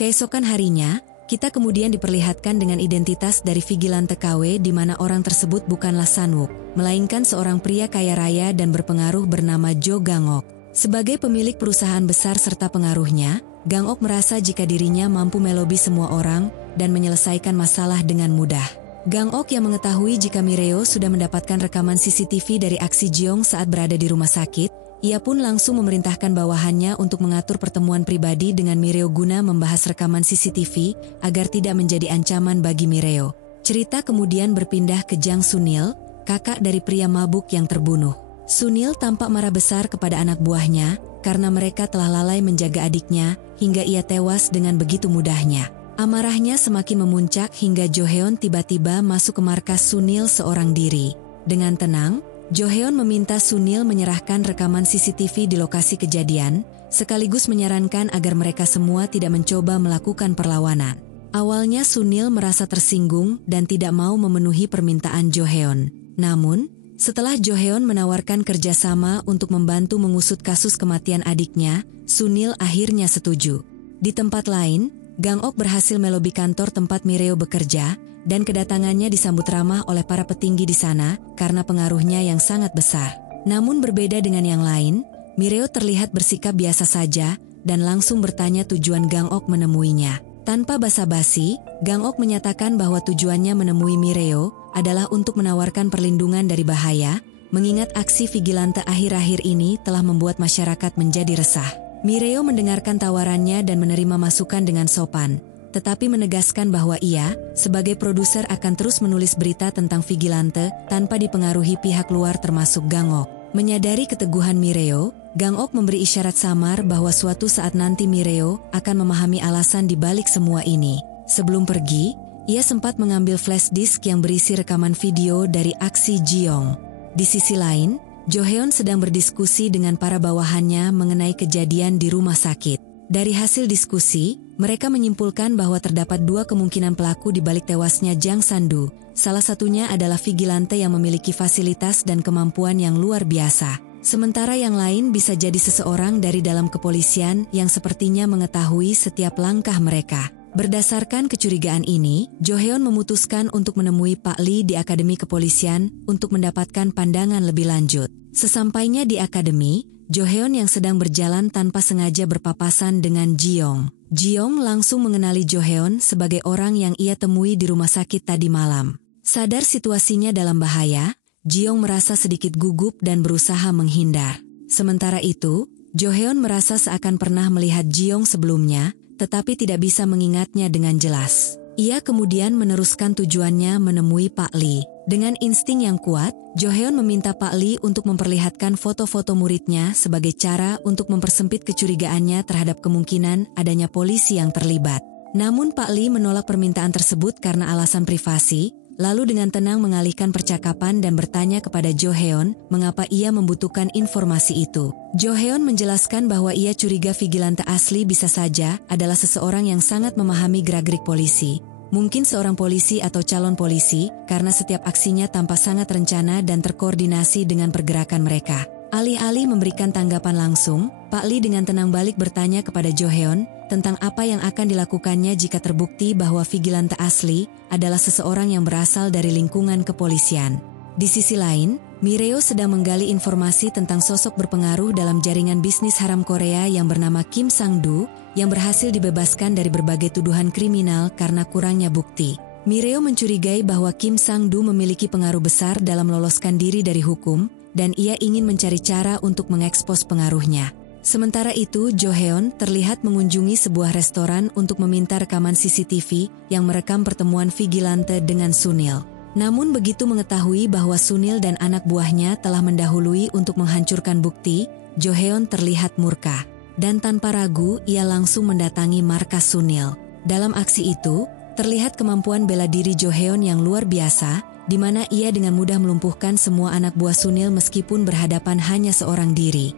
Keesokan harinya, kita kemudian diperlihatkan dengan identitas dari vigilante KW di mana orang tersebut bukanlah Sanwook, melainkan seorang pria kaya raya dan berpengaruh bernama Jo Gang-ok. Sebagai pemilik perusahaan besar serta pengaruhnya, Gang-ok merasa jika dirinya mampu melobi semua orang dan menyelesaikan masalah dengan mudah. Gang-ok yang mengetahui jika Mireo sudah mendapatkan rekaman CCTV dari aksi Jiong saat berada di rumah sakit, ia pun langsung memerintahkan bawahannya untuk mengatur pertemuan pribadi dengan Mireo guna membahas rekaman CCTV agar tidak menjadi ancaman bagi Mireo. Cerita kemudian berpindah ke Jang Sunil, kakak dari pria mabuk yang terbunuh. Sunil tampak marah besar kepada anak buahnya karena mereka telah lalai menjaga adiknya hingga ia tewas dengan begitu mudahnya. Amarahnya semakin memuncak hingga Jo-hyun tiba-tiba masuk ke markas Sunil seorang diri. Dengan tenang, Jo-hyun meminta Sunil menyerahkan rekaman CCTV di lokasi kejadian, sekaligus menyarankan agar mereka semua tidak mencoba melakukan perlawanan. Awalnya Sunil merasa tersinggung dan tidak mau memenuhi permintaan Jo-hyun. Namun, setelah Jo-hyun menawarkan kerjasama untuk membantu mengusut kasus kematian adiknya, Sunil akhirnya setuju. Di tempat lain, Gang-ok berhasil melobi kantor tempat Mireo bekerja, dan kedatangannya disambut ramah oleh para petinggi di sana karena pengaruhnya yang sangat besar. Namun berbeda dengan yang lain, Mireo terlihat bersikap biasa saja dan langsung bertanya tujuan Gang-ok menemuinya. Tanpa basa-basi, Gang-ok menyatakan bahwa tujuannya menemui Mireo adalah untuk menawarkan perlindungan dari bahaya, mengingat aksi vigilante akhir-akhir ini telah membuat masyarakat menjadi resah. Mireo mendengarkan tawarannya dan menerima masukan dengan sopan, tetapi menegaskan bahwa ia, sebagai produser akan terus menulis berita tentang vigilante tanpa dipengaruhi pihak luar termasuk Gang-ok. Menyadari keteguhan Mireo, Gang-ok memberi isyarat samar bahwa suatu saat nanti Mireo akan memahami alasan di balik semua ini. Sebelum pergi, ia sempat mengambil flash disk yang berisi rekaman video dari aksi Jiong. Di sisi lain, Jo-hyun sedang berdiskusi dengan para bawahannya mengenai kejadian di rumah sakit. Dari hasil diskusi, Mereka menyimpulkan bahwa terdapat dua kemungkinan pelaku di balik tewasnya Zhang Sandu. Salah satunya adalah vigilante yang memiliki fasilitas dan kemampuan yang luar biasa. Sementara yang lain bisa jadi seseorang dari dalam kepolisian yang sepertinya mengetahui setiap langkah mereka. Berdasarkan kecurigaan ini, Jo Heon memutuskan untuk menemui Pak Lee di Akademi Kepolisian untuk mendapatkan pandangan lebih lanjut. Sesampainya di akademi, Jo Heon yang sedang berjalan tanpa sengaja berpapasan dengan Ji-yong. Ji-yong langsung mengenali Jo Heon sebagai orang yang ia temui di rumah sakit tadi malam. Sadar situasinya dalam bahaya, Ji-yong merasa sedikit gugup dan berusaha menghindar. Sementara itu, Jo Heon merasa seakan pernah melihat Ji-yong sebelumnya, tetapi tidak bisa mengingatnya dengan jelas. Ia kemudian meneruskan tujuannya menemui Pak Lee. Dengan insting yang kuat, Jo Heon meminta Pak Lee untuk memperlihatkan foto-foto muridnya sebagai cara untuk mempersempit kecurigaannya terhadap kemungkinan adanya polisi yang terlibat. Namun Pak Lee menolak permintaan tersebut karena alasan privasi, lalu dengan tenang mengalihkan percakapan dan bertanya kepada Jo Heon mengapa ia membutuhkan informasi itu. Jo Heon menjelaskan bahwa ia curiga vigilante asli bisa saja adalah seseorang yang sangat memahami gerak-gerik polisi. Mungkin seorang polisi atau calon polisi, karena setiap aksinya tampak sangat rencana dan terkoordinasi dengan pergerakan mereka. Alih-alih memberikan tanggapan langsung, Pak Lee dengan tenang balik bertanya kepada Jo Heon tentang apa yang akan dilakukannya jika terbukti bahwa vigilante asli adalah seseorang yang berasal dari lingkungan kepolisian. Di sisi lain, Mireo sedang menggali informasi tentang sosok berpengaruh dalam jaringan bisnis haram Korea yang bernama Kim Sang-do, yang berhasil dibebaskan dari berbagai tuduhan kriminal karena kurangnya bukti. Mireo mencurigai bahwa Kim Sang-do memiliki pengaruh besar dalam meloloskan diri dari hukum, dan ia ingin mencari cara untuk mengekspos pengaruhnya. Sementara itu, Jo Heon terlihat mengunjungi sebuah restoran untuk meminta rekaman CCTV yang merekam pertemuan vigilante dengan Sunil. Namun begitu mengetahui bahwa Sunil dan anak buahnya telah mendahului untuk menghancurkan bukti, Jo Heon terlihat murka. Dan tanpa ragu, ia langsung mendatangi markas Sunil. Dalam aksi itu, terlihat kemampuan bela diri Jo Heon yang luar biasa, di mana ia dengan mudah melumpuhkan semua anak buah Sunil meskipun berhadapan hanya seorang diri.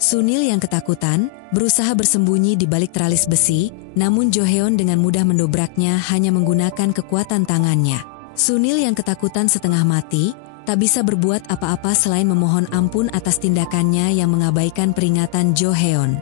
Sunil yang ketakutan, berusaha bersembunyi di balik teralis besi, namun Jo Heon dengan mudah mendobraknya hanya menggunakan kekuatan tangannya. Sunil yang ketakutan setengah mati, tak bisa berbuat apa-apa selain memohon ampun atas tindakannya yang mengabaikan peringatan Jo Heon.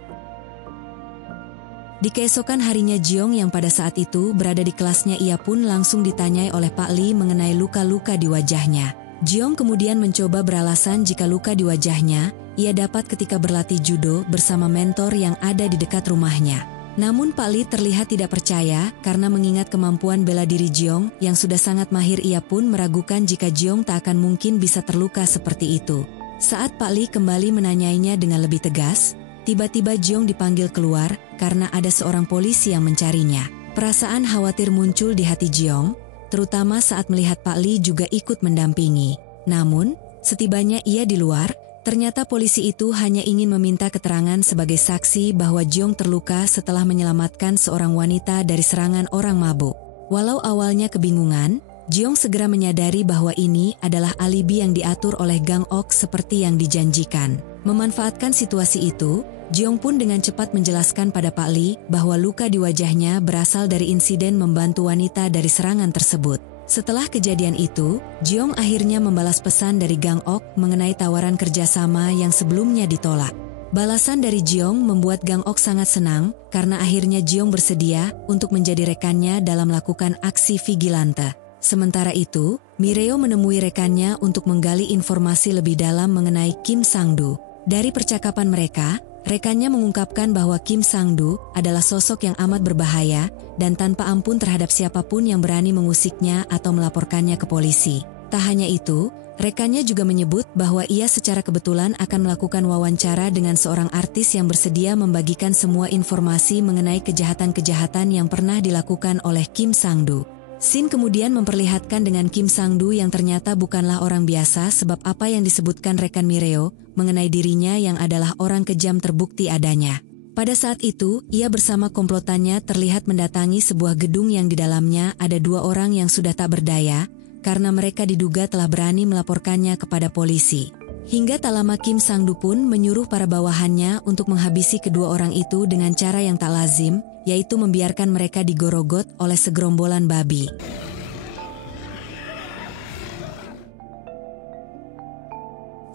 Di keesokan harinya Ji-yong yang pada saat itu berada di kelasnya ia pun langsung ditanyai oleh Pak Lee mengenai luka-luka di wajahnya. Ji-yong kemudian mencoba beralasan jika luka di wajahnya ia dapat ketika berlatih judo bersama mentor yang ada di dekat rumahnya. Namun Pak Lee terlihat tidak percaya karena mengingat kemampuan bela diri Ji-yong yang sudah sangat mahir ia pun meragukan jika Ji-yong tak akan mungkin bisa terluka seperti itu. Saat Pak Lee kembali menanyainya dengan lebih tegas, tiba-tiba Ji-yong dipanggil keluar karena ada seorang polisi yang mencarinya. Perasaan khawatir muncul di hati Ji-yong, terutama saat melihat Pak Lee juga ikut mendampingi. Namun, setibanya ia di luar, ternyata polisi itu hanya ingin meminta keterangan sebagai saksi bahwa Ji-yong terluka setelah menyelamatkan seorang wanita dari serangan orang mabuk. Walau awalnya kebingungan, Ji-yong segera menyadari bahwa ini adalah alibi yang diatur oleh Gang Ok seperti yang dijanjikan. Memanfaatkan situasi itu, Ji-yong pun dengan cepat menjelaskan pada Pak Lee bahwa luka di wajahnya berasal dari insiden membantu wanita dari serangan tersebut. Setelah kejadian itu, Ji-yong akhirnya membalas pesan dari Gang Ok mengenai tawaran kerjasama yang sebelumnya ditolak. Balasan dari Ji-yong membuat Gang Ok sangat senang karena akhirnya Ji-yong bersedia untuk menjadi rekannya dalam melakukan aksi vigilante. Sementara itu, Mireo menemui rekannya untuk menggali informasi lebih dalam mengenai Kim Sang-do. Dari percakapan mereka, rekannya mengungkapkan bahwa Kim Sang-do adalah sosok yang amat berbahaya dan tanpa ampun terhadap siapapun yang berani mengusiknya atau melaporkannya ke polisi. Tak hanya itu, rekannya juga menyebut bahwa ia secara kebetulan akan melakukan wawancara dengan seorang artis yang bersedia membagikan semua informasi mengenai kejahatan-kejahatan yang pernah dilakukan oleh Kim Sang-do. Sin kemudian memperlihatkan dengan Kim Sang-do yang ternyata bukanlah orang biasa sebab apa yang disebutkan rekan Mireo mengenai dirinya yang adalah orang kejam terbukti adanya. Pada saat itu, ia bersama komplotannya terlihat mendatangi sebuah gedung yang di dalamnya ada dua orang yang sudah tak berdaya, karena mereka diduga telah berani melaporkannya kepada polisi. Hingga tak lama Kim Sang-du pun menyuruh para bawahannya untuk menghabisi kedua orang itu dengan cara yang tak lazim, yaitu membiarkan mereka digorogot oleh segerombolan babi.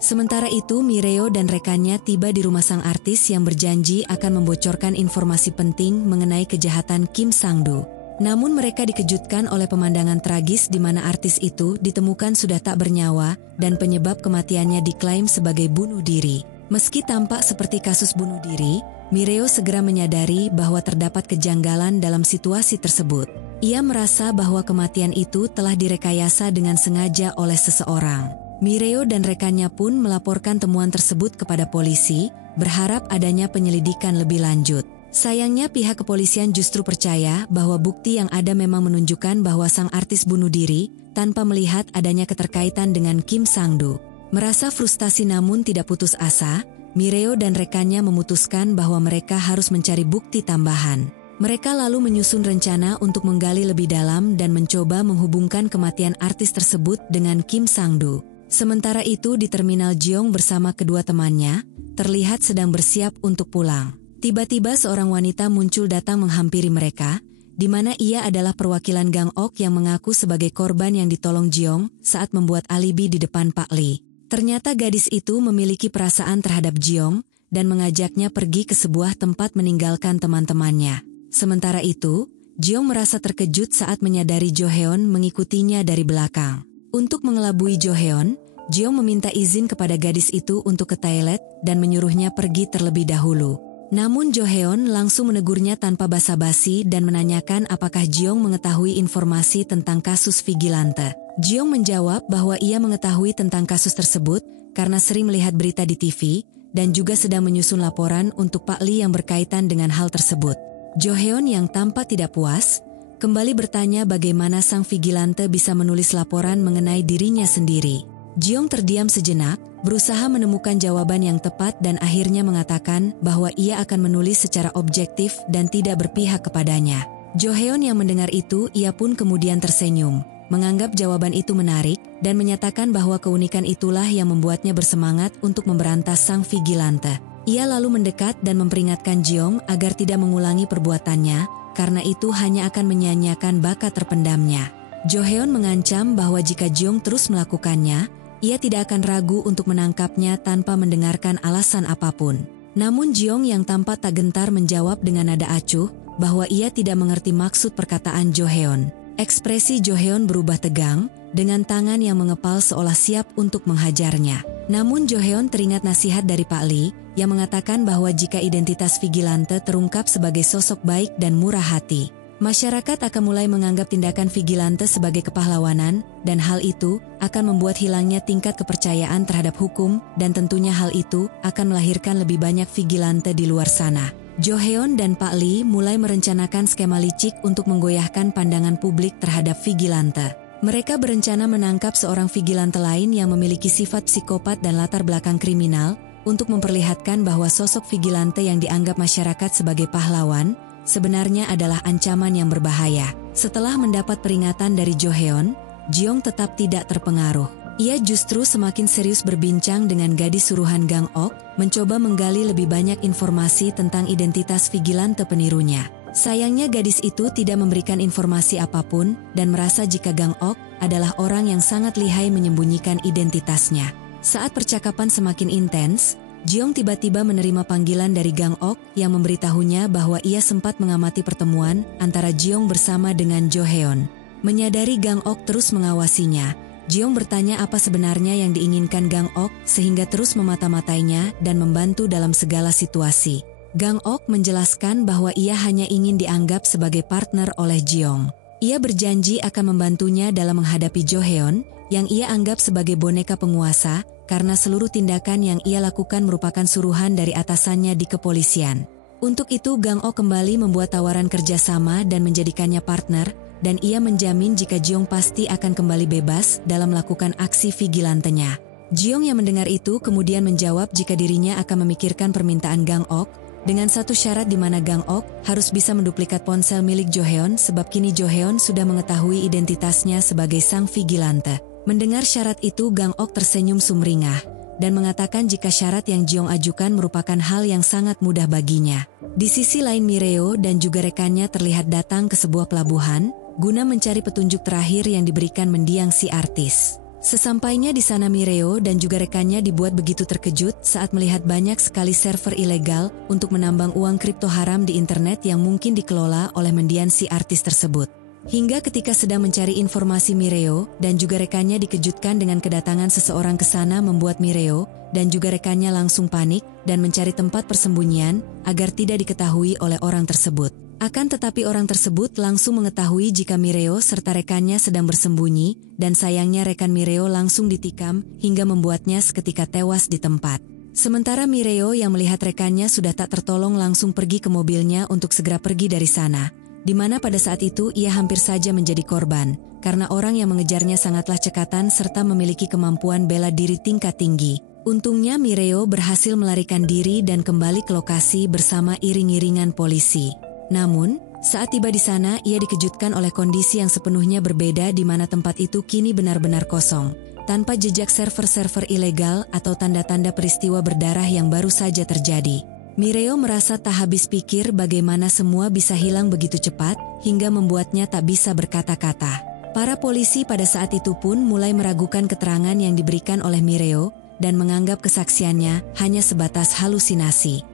Sementara itu Mireo dan rekannya tiba di rumah sang artis yang berjanji akan membocorkan informasi penting mengenai kejahatan Kim Sang-du. Namun mereka dikejutkan oleh pemandangan tragis di mana artis itu ditemukan sudah tak bernyawa dan penyebab kematiannya diklaim sebagai bunuh diri. Meski tampak seperti kasus bunuh diri, Mireo segera menyadari bahwa terdapat kejanggalan dalam situasi tersebut. Ia merasa bahwa kematian itu telah direkayasa dengan sengaja oleh seseorang. Mireo dan rekannya pun melaporkan temuan tersebut kepada polisi, berharap adanya penyelidikan lebih lanjut. Sayangnya pihak kepolisian justru percaya bahwa bukti yang ada memang menunjukkan bahwa sang artis bunuh diri tanpa melihat adanya keterkaitan dengan Kim Sang-du. Merasa frustasi namun tidak putus asa, Mireo dan rekannya memutuskan bahwa mereka harus mencari bukti tambahan. Mereka lalu menyusun rencana untuk menggali lebih dalam dan mencoba menghubungkan kematian artis tersebut dengan Kim Sang-du. Sementara itu di Terminal Jeong bersama kedua temannya, terlihat sedang bersiap untuk pulang. Tiba-tiba seorang wanita muncul datang menghampiri mereka, di mana ia adalah perwakilan Gang Ok yang mengaku sebagai korban yang ditolong Jeong saat membuat alibi di depan Pak Lee. Ternyata gadis itu memiliki perasaan terhadap Jeong dan mengajaknya pergi ke sebuah tempat meninggalkan teman-temannya. Sementara itu, Jeong merasa terkejut saat menyadari Jo Heon mengikutinya dari belakang. Untuk mengelabui Jo Heon, Jeong meminta izin kepada gadis itu untuk ke toilet dan menyuruhnya pergi terlebih dahulu. Namun Jo Heon langsung menegurnya tanpa basa-basi dan menanyakan apakah Jeong mengetahui informasi tentang kasus vigilante. Jeong menjawab bahwa ia mengetahui tentang kasus tersebut karena sering melihat berita di TV dan juga sedang menyusun laporan untuk Pak Lee yang berkaitan dengan hal tersebut. Jo Heon yang tampak tidak puas, kembali bertanya bagaimana sang vigilante bisa menulis laporan mengenai dirinya sendiri. Jeong terdiam sejenak, berusaha menemukan jawaban yang tepat dan akhirnya mengatakan bahwa ia akan menulis secara objektif dan tidak berpihak kepadanya. Jo Heon yang mendengar itu, ia pun kemudian tersenyum, menganggap jawaban itu menarik dan menyatakan bahwa keunikan itulah yang membuatnya bersemangat untuk memberantas sang vigilante. Ia lalu mendekat dan memperingatkan Jeong agar tidak mengulangi perbuatannya, karena itu hanya akan menyia-nyiakan bakat terpendamnya. Jo Heon mengancam bahwa jika Jeong terus melakukannya, ia tidak akan ragu untuk menangkapnya tanpa mendengarkan alasan apapun. Namun Jeong yang tampak tak gentar menjawab dengan nada acuh bahwa ia tidak mengerti maksud perkataan Jo Heon. Ekspresi Jo Heon berubah tegang, dengan tangan yang mengepal seolah siap untuk menghajarnya. Namun Jo Heon teringat nasihat dari Pak Lee, yang mengatakan bahwa jika identitas vigilante terungkap sebagai sosok baik dan murah hati, masyarakat akan mulai menganggap tindakan vigilante sebagai kepahlawanan, dan hal itu akan membuat hilangnya tingkat kepercayaan terhadap hukum, dan tentunya hal itu akan melahirkan lebih banyak vigilante di luar sana. Jo Heon dan Pak Lee mulai merencanakan skema licik untuk menggoyahkan pandangan publik terhadap vigilante. Mereka berencana menangkap seorang vigilante lain yang memiliki sifat psikopat dan latar belakang kriminal, untuk memperlihatkan bahwa sosok vigilante yang dianggap masyarakat sebagai pahlawan, sebenarnya adalah ancaman yang berbahaya. Setelah mendapat peringatan dari Jo Heon, Jeong tetap tidak terpengaruh. Ia justru semakin serius berbincang dengan gadis suruhan Gang Ok, mencoba menggali lebih banyak informasi tentang identitas vigilante penirunya. Sayangnya gadis itu tidak memberikan informasi apapun dan merasa jika Gang Ok adalah orang yang sangat lihai menyembunyikan identitasnya. Saat percakapan semakin intens, Jeong tiba-tiba menerima panggilan dari Gang Ok yang memberitahunya bahwa ia sempat mengamati pertemuan antara Jeong bersama dengan Jo Heon. Menyadari Gang Ok terus mengawasinya, Jeong bertanya apa sebenarnya yang diinginkan Gang Ok sehingga terus memata-matainya dan membantu dalam segala situasi. Gang Ok menjelaskan bahwa ia hanya ingin dianggap sebagai partner oleh Jeong. Ia berjanji akan membantunya dalam menghadapi Jo Heon yang ia anggap sebagai boneka penguasa, karena seluruh tindakan yang ia lakukan merupakan suruhan dari atasannya di kepolisian. Untuk itu Gang Ok kembali membuat tawaran kerjasama dan menjadikannya partner, dan ia menjamin jika Jeong pasti akan kembali bebas dalam melakukan aksi vigilantenya. Jeong yang mendengar itu kemudian menjawab jika dirinya akan memikirkan permintaan Gang Ok, dengan satu syarat di mana Gang Ok harus bisa menduplikat ponsel milik Jo Heon sebab kini Jo Heon sudah mengetahui identitasnya sebagai sang vigilante. Mendengar syarat itu Gang Ok tersenyum sumringah. dan mengatakan jika syarat yang Jeong ajukan merupakan hal yang sangat mudah baginya. Di sisi lain Mireo dan juga rekannya terlihat datang ke sebuah pelabuhan, guna mencari petunjuk terakhir yang diberikan mendiang si artis. Sesampainya di sana Mireo dan juga rekannya dibuat begitu terkejut saat melihat banyak sekali server ilegal untuk menambang uang kripto haram di internet yang mungkin dikelola oleh mendiang si artis tersebut. Hingga ketika sedang mencari informasi Mireo dan juga rekannya dikejutkan dengan kedatangan seseorang ke sana membuat Mireo dan juga rekannya langsung panik dan mencari tempat persembunyian agar tidak diketahui oleh orang tersebut. Akan tetapi orang tersebut langsung mengetahui jika Mireo serta rekannya sedang bersembunyi dan sayangnya rekan Mireo langsung ditikam hingga membuatnya seketika tewas di tempat. Sementara Mireo yang melihat rekannya sudah tak tertolong langsung pergi ke mobilnya untuk segera pergi dari sana. Di mana pada saat itu ia hampir saja menjadi korban, karena orang yang mengejarnya sangatlah cekatan serta memiliki kemampuan bela diri tingkat tinggi. Untungnya Mireo berhasil melarikan diri dan kembali ke lokasi bersama iring-iringan polisi. Namun, saat tiba di sana ia dikejutkan oleh kondisi yang sepenuhnya berbeda di mana tempat itu kini benar-benar kosong, tanpa jejak server-server ilegal atau tanda-tanda peristiwa berdarah yang baru saja terjadi. Mireo merasa tak habis pikir bagaimana semua bisa hilang begitu cepat, hingga membuatnya tak bisa berkata-kata. Para polisi pada saat itu pun mulai meragukan keterangan yang diberikan oleh Mireo, dan menganggap kesaksiannya hanya sebatas halusinasi.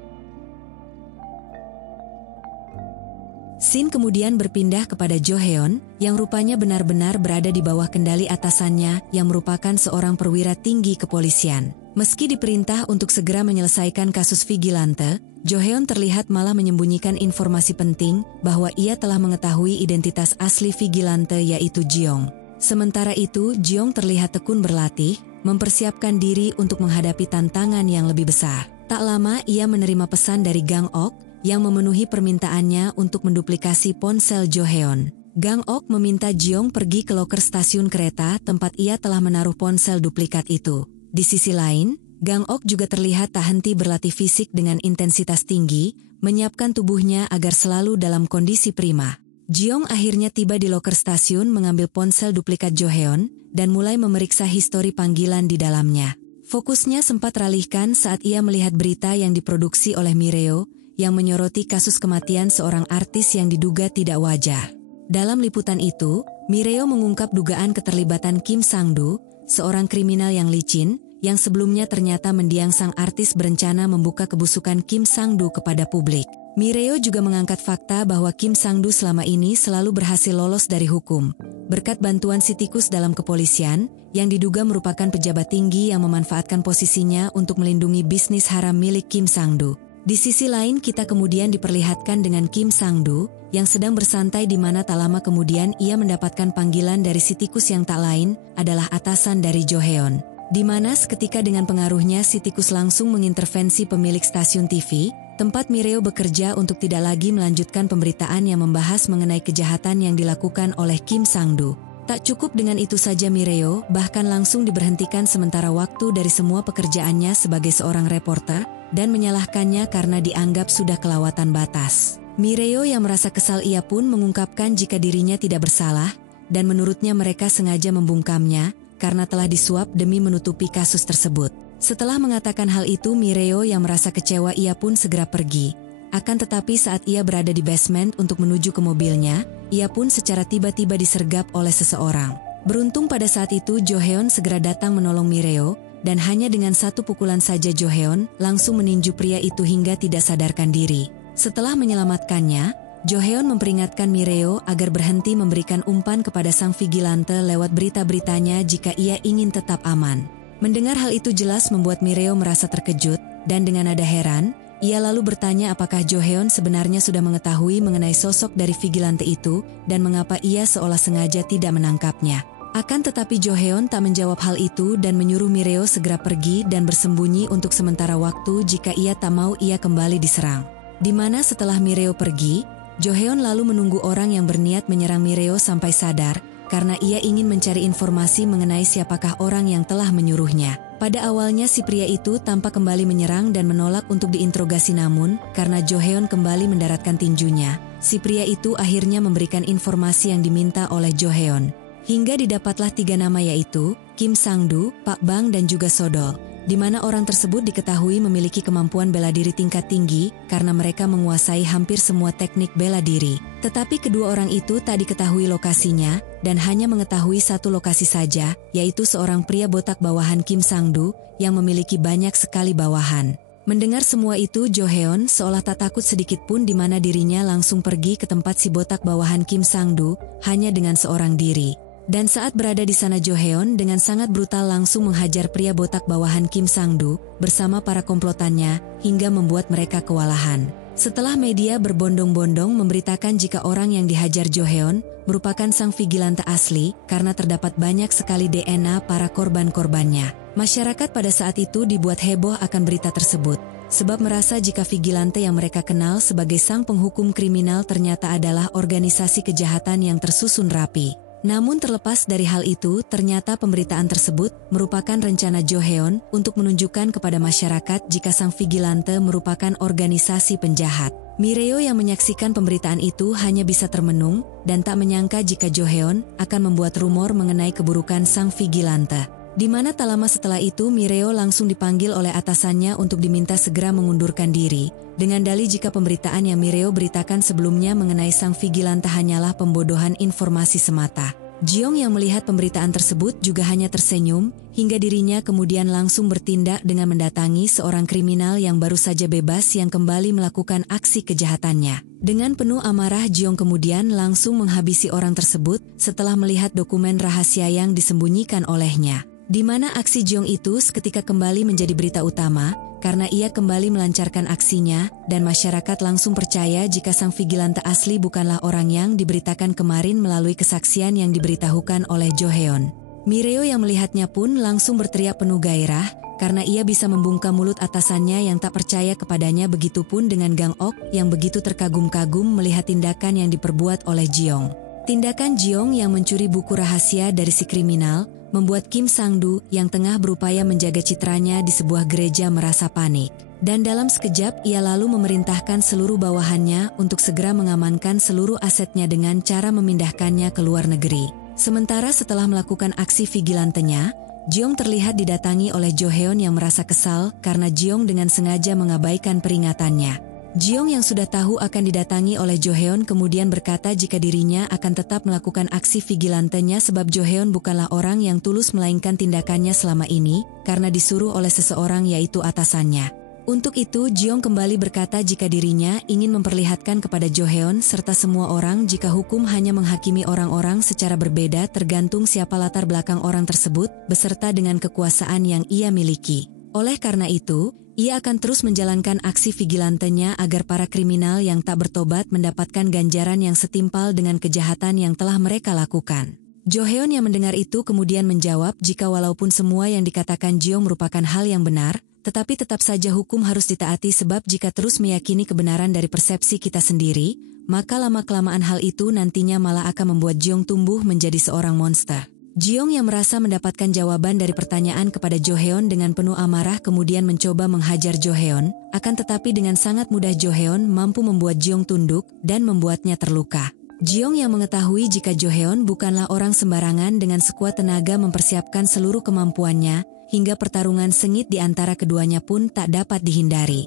Scene kemudian berpindah kepada Jo Heon, yang rupanya benar-benar berada di bawah kendali atasannya, yang merupakan seorang perwira tinggi kepolisian. Meski diperintah untuk segera menyelesaikan kasus vigilante, Jo Heon terlihat malah menyembunyikan informasi penting bahwa ia telah mengetahui identitas asli vigilante yaitu Jeong. Sementara itu, Jeong terlihat tekun berlatih, mempersiapkan diri untuk menghadapi tantangan yang lebih besar. Tak lama ia menerima pesan dari Gang Ok, yang memenuhi permintaannya untuk menduplikasi ponsel Jo Heon. Gang Ok meminta Jeong pergi ke loker stasiun kereta tempat ia telah menaruh ponsel duplikat itu. Di sisi lain, Gang Ok juga terlihat tak henti berlatih fisik dengan intensitas tinggi, menyiapkan tubuhnya agar selalu dalam kondisi prima. Jeong akhirnya tiba di loker stasiun mengambil ponsel duplikat Jo Heon dan mulai memeriksa histori panggilan di dalamnya. Fokusnya sempat teralihkan saat ia melihat berita yang diproduksi oleh Mireo yang menyoroti kasus kematian seorang artis yang diduga tidak wajar. Dalam liputan itu, Mireo mengungkap dugaan keterlibatan Kim Sang-do, seorang kriminal yang licin, yang sebelumnya ternyata mendiang sang artis berencana membuka kebusukan Kim Sang-do kepada publik. Mireo juga mengangkat fakta bahwa Kim Sang-do selama ini selalu berhasil lolos dari hukum, berkat bantuan si tikus dalam kepolisian, yang diduga merupakan pejabat tinggi yang memanfaatkan posisinya untuk melindungi bisnis haram milik Kim Sang-do. Di sisi lain kita kemudian diperlihatkan dengan Kim Sang-do, yang sedang bersantai di mana tak lama kemudian ia mendapatkan panggilan dari si tikus yang tak lain adalah atasan dari Jo Heon. Di mana seketika dengan pengaruhnya si tikus langsung mengintervensi pemilik stasiun TV, tempat Mireo bekerja untuk tidak lagi melanjutkan pemberitaan yang membahas mengenai kejahatan yang dilakukan oleh Kim Sang-do. Tak cukup dengan itu saja Mireo bahkan langsung diberhentikan sementara waktu dari semua pekerjaannya sebagai seorang reporter, dan menyalahkannya karena dianggap sudah kelewatan batas. Mireo yang merasa kesal ia pun mengungkapkan jika dirinya tidak bersalah, dan menurutnya mereka sengaja membungkamnya, karena telah disuap demi menutupi kasus tersebut. Setelah mengatakan hal itu Mireo yang merasa kecewa ia pun segera pergi. Akan tetapi saat ia berada di basement untuk menuju ke mobilnya, ia pun secara tiba-tiba disergap oleh seseorang. Beruntung pada saat itu Jo Heon segera datang menolong Mireo, dan hanya dengan satu pukulan saja Jo Heon langsung meninju pria itu hingga tidak sadarkan diri. Setelah menyelamatkannya, Jo Heon memperingatkan Mireo agar berhenti memberikan umpan kepada sang vigilante lewat berita-beritanya jika ia ingin tetap aman. Mendengar hal itu jelas membuat Mireo merasa terkejut, dan dengan nada heran, ia lalu bertanya apakah Jo Heon sebenarnya sudah mengetahui mengenai sosok dari vigilante itu, dan mengapa ia seolah sengaja tidak menangkapnya. Akan tetapi Jo Heon tak menjawab hal itu dan menyuruh Mireo segera pergi dan bersembunyi untuk sementara waktu jika ia tak mau ia kembali diserang. Di mana setelah Mireo pergi, Jo Heon lalu menunggu orang yang berniat menyerang Mireo sampai sadar, karena ia ingin mencari informasi mengenai siapakah orang yang telah menyuruhnya. Pada awalnya si pria itu tampak kembali menyerang dan menolak untuk diinterogasi namun, karena Jo Heon kembali mendaratkan tinjunya, si pria itu akhirnya memberikan informasi yang diminta oleh Jo Heon. Hingga didapatlah 3 nama yaitu Kim Sang-do, Pak Bang dan juga Sodol, di mana orang tersebut diketahui memiliki kemampuan bela diri tingkat tinggi karena mereka menguasai hampir semua teknik bela diri. Tetapi kedua orang itu tak diketahui lokasinya dan hanya mengetahui satu lokasi saja, yaitu seorang pria botak bawahan Kim Sang-do yang memiliki banyak sekali bawahan. Mendengar semua itu, Jo Heon seolah tak takut sedikit pun di mana dirinya langsung pergi ke tempat si botak bawahan Kim Sang-do hanya dengan seorang diri. Dan saat berada di sana Jo Heon dengan sangat brutal langsung menghajar pria botak bawahan Kim Sang-do bersama para komplotannya hingga membuat mereka kewalahan. Setelah media berbondong-bondong memberitakan jika orang yang dihajar Jo Heon merupakan sang vigilante asli karena terdapat banyak sekali DNA para korban-korbannya. Masyarakat pada saat itu dibuat heboh akan berita tersebut, sebab merasa jika vigilante yang mereka kenal sebagai sang penghukum kriminal ternyata adalah organisasi kejahatan yang tersusun rapi. Namun terlepas dari hal itu, ternyata pemberitaan tersebut merupakan rencana Jo Heon untuk menunjukkan kepada masyarakat jika sang vigilante merupakan organisasi penjahat. Mireo yang menyaksikan pemberitaan itu hanya bisa termenung dan tak menyangka jika Jo Heon akan membuat rumor mengenai keburukan sang vigilante. Di mana tak lama setelah itu Mireo langsung dipanggil oleh atasannya untuk diminta segera mengundurkan diri, dengan dalih jika pemberitaan yang Mireo beritakan sebelumnya mengenai sang vigilante hanyalah pembodohan informasi semata. Jeong yang melihat pemberitaan tersebut juga hanya tersenyum, hingga dirinya kemudian langsung bertindak dengan mendatangi seorang kriminal yang baru saja bebas yang kembali melakukan aksi kejahatannya. Dengan penuh amarah Jeong kemudian langsung menghabisi orang tersebut setelah melihat dokumen rahasia yang disembunyikan olehnya. Di mana aksi Jeong itu seketika kembali menjadi berita utama, karena ia kembali melancarkan aksinya, dan masyarakat langsung percaya jika sang vigilante asli bukanlah orang yang diberitakan kemarin melalui kesaksian yang diberitahukan oleh Jo Heon. Mireo yang melihatnya pun langsung berteriak penuh gairah, karena ia bisa membungkam mulut atasannya yang tak percaya kepadanya, begitupun dengan Gang Ok yang begitu terkagum-kagum melihat tindakan yang diperbuat oleh Jeong. Tindakan Jeong yang mencuri buku rahasia dari si kriminal, membuat Kim Sang-do yang tengah berupaya menjaga citranya di sebuah gereja merasa panik. Dan dalam sekejap ia lalu memerintahkan seluruh bawahannya untuk segera mengamankan seluruh asetnya dengan cara memindahkannya ke luar negeri. Sementara setelah melakukan aksi vigilantenya, Jeong terlihat didatangi oleh Jo Heon yang merasa kesal karena Jeong dengan sengaja mengabaikan peringatannya. Jeong yang sudah tahu akan didatangi oleh Jo Heon kemudian berkata jika dirinya akan tetap melakukan aksi vigilantenya sebab Jo Heon bukanlah orang yang tulus melainkan tindakannya selama ini karena disuruh oleh seseorang yaitu atasannya. Untuk itu Jeong kembali berkata jika dirinya ingin memperlihatkan kepada Jo Heon serta semua orang jika hukum hanya menghakimi orang-orang secara berbeda tergantung siapa latar belakang orang tersebut beserta dengan kekuasaan yang ia miliki. Oleh karena itu, ia akan terus menjalankan aksi vigilantenya agar para kriminal yang tak bertobat mendapatkan ganjaran yang setimpal dengan kejahatan yang telah mereka lakukan. Jo Heon yang mendengar itu kemudian menjawab jika walaupun semua yang dikatakan Jeong merupakan hal yang benar, tetapi tetap saja hukum harus ditaati sebab jika terus meyakini kebenaran dari persepsi kita sendiri, maka lama-kelamaan hal itu nantinya malah akan membuat Jeong tumbuh menjadi seorang monster. Jeong yang merasa mendapatkan jawaban dari pertanyaan kepada Jo Heon dengan penuh amarah kemudian mencoba menghajar Jo Heon, akan tetapi dengan sangat mudah Jo Heon mampu membuat Jeong tunduk dan membuatnya terluka. Jeong yang mengetahui jika Jo Heon bukanlah orang sembarangan dengan sekuat tenaga mempersiapkan seluruh kemampuannya, hingga pertarungan sengit di antara keduanya pun tak dapat dihindari.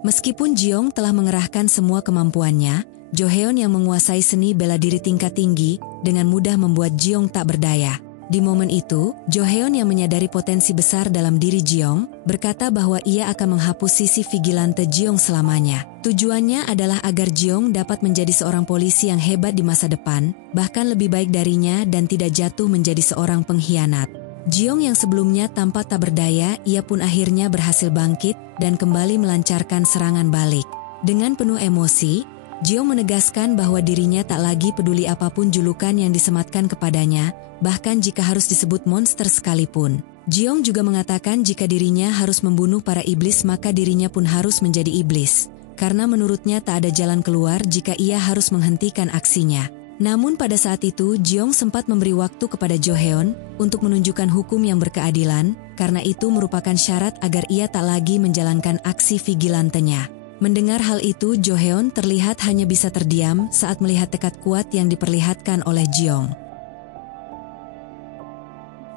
Meskipun Jeong telah mengerahkan semua kemampuannya, Jo Heon yang menguasai seni bela diri tingkat tinggi dengan mudah membuat Jeong tak berdaya. Di momen itu, Jo Heon yang menyadari potensi besar dalam diri Jeong, berkata bahwa ia akan menghapus sisi vigilante Jeong selamanya. Tujuannya adalah agar Jeong dapat menjadi seorang polisi yang hebat di masa depan, bahkan lebih baik darinya dan tidak jatuh menjadi seorang pengkhianat. Jeong yang sebelumnya tampak tak berdaya, ia pun akhirnya berhasil bangkit dan kembali melancarkan serangan balik. Dengan penuh emosi, Jeong menegaskan bahwa dirinya tak lagi peduli apapun julukan yang disematkan kepadanya, bahkan jika harus disebut monster sekalipun. Jeong juga mengatakan jika dirinya harus membunuh para iblis maka dirinya pun harus menjadi iblis, karena menurutnya tak ada jalan keluar jika ia harus menghentikan aksinya. Namun pada saat itu Jeong sempat memberi waktu kepada Jo Heon untuk menunjukkan hukum yang berkeadilan, karena itu merupakan syarat agar ia tak lagi menjalankan aksi vigilantenya. Mendengar hal itu, Jo Heon terlihat hanya bisa terdiam saat melihat tekad kuat yang diperlihatkan oleh Jeong.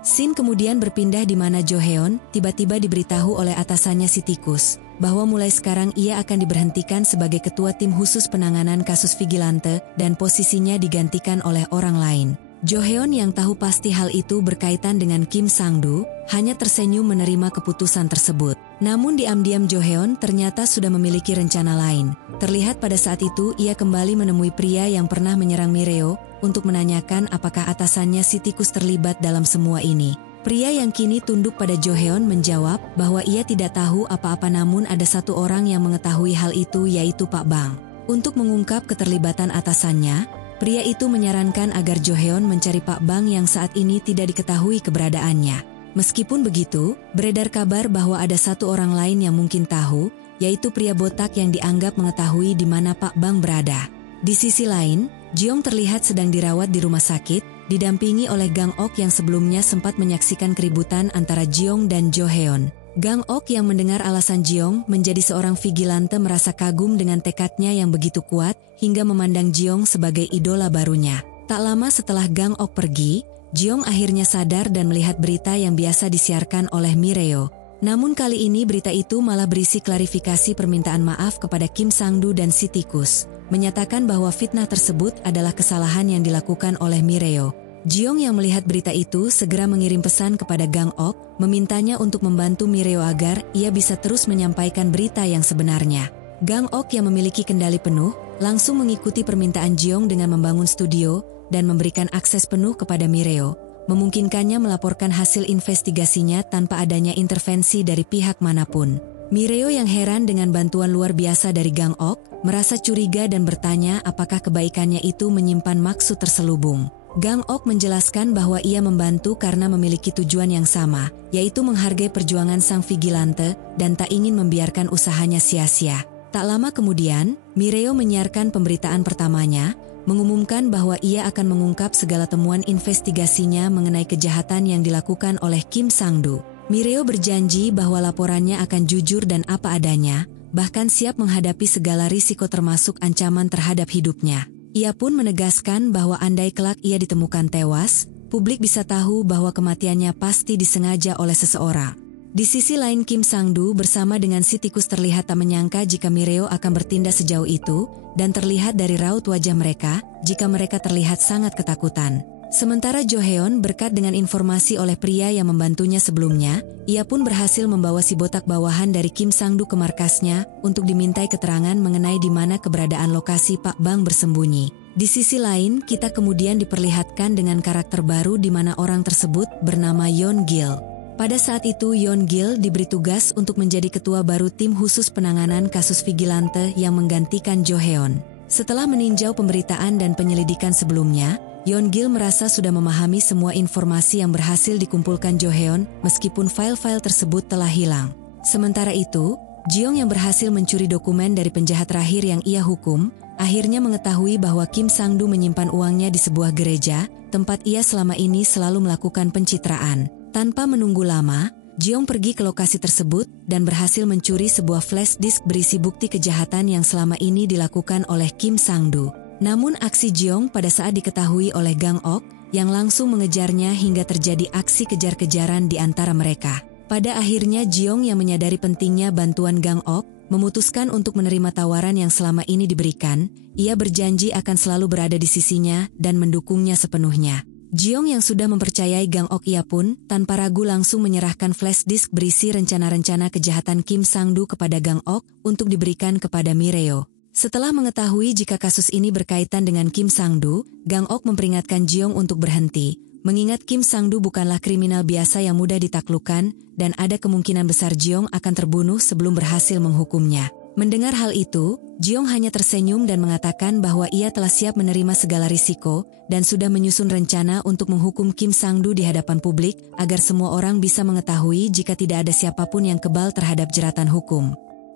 Scene kemudian berpindah di mana Jo Heon tiba-tiba diberitahu oleh atasannya si tikus bahwa mulai sekarang ia akan diberhentikan sebagai ketua tim khusus penanganan kasus vigilante dan posisinya digantikan oleh orang lain. Jo Heon yang tahu pasti hal itu berkaitan dengan Kim Sang-doo hanya tersenyum menerima keputusan tersebut. Namun diam-diam Jo Heon ternyata sudah memiliki rencana lain. Terlihat pada saat itu ia kembali menemui pria yang pernah menyerang Mireo untuk menanyakan apakah atasannya si tikus terlibat dalam semua ini. Pria yang kini tunduk pada Jo Heon menjawab bahwa ia tidak tahu apa-apa, namun ada satu orang yang mengetahui hal itu, yaitu Pak Bang. Untuk mengungkap keterlibatan atasannya, pria itu menyarankan agar Jo Heon mencari Pak Bang yang saat ini tidak diketahui keberadaannya. Meskipun begitu, beredar kabar bahwa ada satu orang lain yang mungkin tahu, yaitu pria botak yang dianggap mengetahui di mana Pak Bang berada. Di sisi lain, Jeong terlihat sedang dirawat di rumah sakit, didampingi oleh Gang Ok yang sebelumnya sempat menyaksikan keributan antara Jeong dan Jo Heon. Gang Ok yang mendengar alasan Jeong menjadi seorang vigilante merasa kagum dengan tekadnya yang begitu kuat hingga memandang Jeong sebagai idola barunya. Tak lama setelah Gang Ok pergi, Jeong akhirnya sadar dan melihat berita yang biasa disiarkan oleh Mireo. Namun kali ini berita itu malah berisi klarifikasi permintaan maaf kepada Kim Sang-doo dan si tikus, menyatakan bahwa fitnah tersebut adalah kesalahan yang dilakukan oleh Mireo. Jeong yang melihat berita itu segera mengirim pesan kepada Gang Ok, memintanya untuk membantu Mireo agar ia bisa terus menyampaikan berita yang sebenarnya. Gang Ok yang memiliki kendali penuh, langsung mengikuti permintaan Jeong dengan membangun studio dan memberikan akses penuh kepada Mireo, memungkinkannya melaporkan hasil investigasinya tanpa adanya intervensi dari pihak manapun. Mireo yang heran dengan bantuan luar biasa dari Gang Ok, merasa curiga dan bertanya apakah kebaikannya itu menyimpan maksud terselubung. Gang Ok menjelaskan bahwa ia membantu karena memiliki tujuan yang sama, yaitu menghargai perjuangan sang vigilante dan tak ingin membiarkan usahanya sia-sia. Tak lama kemudian, Mireo menyiarkan pemberitaan pertamanya, mengumumkan bahwa ia akan mengungkap segala temuan investigasinya mengenai kejahatan yang dilakukan oleh Kim Sang-doo. Mireo berjanji bahwa laporannya akan jujur dan apa adanya, bahkan siap menghadapi segala risiko termasuk ancaman terhadap hidupnya. Ia pun menegaskan bahwa andai kelak ia ditemukan tewas, publik bisa tahu bahwa kematiannya pasti disengaja oleh seseorang. Di sisi lain, Kim Sang-doo bersama dengan si tikus terlihat tak menyangka jika Mireo akan bertindak sejauh itu, dan terlihat dari raut wajah mereka, jika mereka terlihat sangat ketakutan. Sementara Jo Heon berkat dengan informasi oleh pria yang membantunya sebelumnya, ia pun berhasil membawa si botak bawahan dari Kim Sang-doo ke markasnya untuk dimintai keterangan mengenai di mana keberadaan lokasi Pak Bang bersembunyi. Di sisi lain, kita kemudian diperlihatkan dengan karakter baru di mana orang tersebut bernama Yeon Gil. Pada saat itu Yeon Gil diberi tugas untuk menjadi ketua baru tim khusus penanganan kasus vigilante yang menggantikan Jo Heon. Setelah meninjau pemberitaan dan penyelidikan sebelumnya, Yeon Gil merasa sudah memahami semua informasi yang berhasil dikumpulkan Jo Heon meskipun file-file tersebut telah hilang. Sementara itu, Jeong yang berhasil mencuri dokumen dari penjahat terakhir yang ia hukum, akhirnya mengetahui bahwa Kim Sang-doo menyimpan uangnya di sebuah gereja, tempat ia selama ini selalu melakukan pencitraan. Tanpa menunggu lama, Jeong pergi ke lokasi tersebut dan berhasil mencuri sebuah flash disk berisi bukti kejahatan yang selama ini dilakukan oleh Kim Sang-doo. Namun aksi Jeong pada saat diketahui oleh Gang Ok, yang langsung mengejarnya hingga terjadi aksi kejar-kejaran di antara mereka. Pada akhirnya Jeong yang menyadari pentingnya bantuan Gang Ok, memutuskan untuk menerima tawaran yang selama ini diberikan. Ia berjanji akan selalu berada di sisinya dan mendukungnya sepenuhnya. Jeong yang sudah mempercayai Gang Ok, ia pun tanpa ragu langsung menyerahkan flash disk berisi rencana-rencana kejahatan Kim Sang-doo kepada Gang Ok untuk diberikan kepada Mireo. Setelah mengetahui jika kasus ini berkaitan dengan Kim Sang-doo, Gang Ok memperingatkan Jeong untuk berhenti, mengingat Kim Sang-doo bukanlah kriminal biasa yang mudah ditaklukkan dan ada kemungkinan besar Jeong akan terbunuh sebelum berhasil menghukumnya. Mendengar hal itu, Jeong hanya tersenyum dan mengatakan bahwa ia telah siap menerima segala risiko dan sudah menyusun rencana untuk menghukum Kim Sang-doo di hadapan publik agar semua orang bisa mengetahui jika tidak ada siapapun yang kebal terhadap jeratan hukum.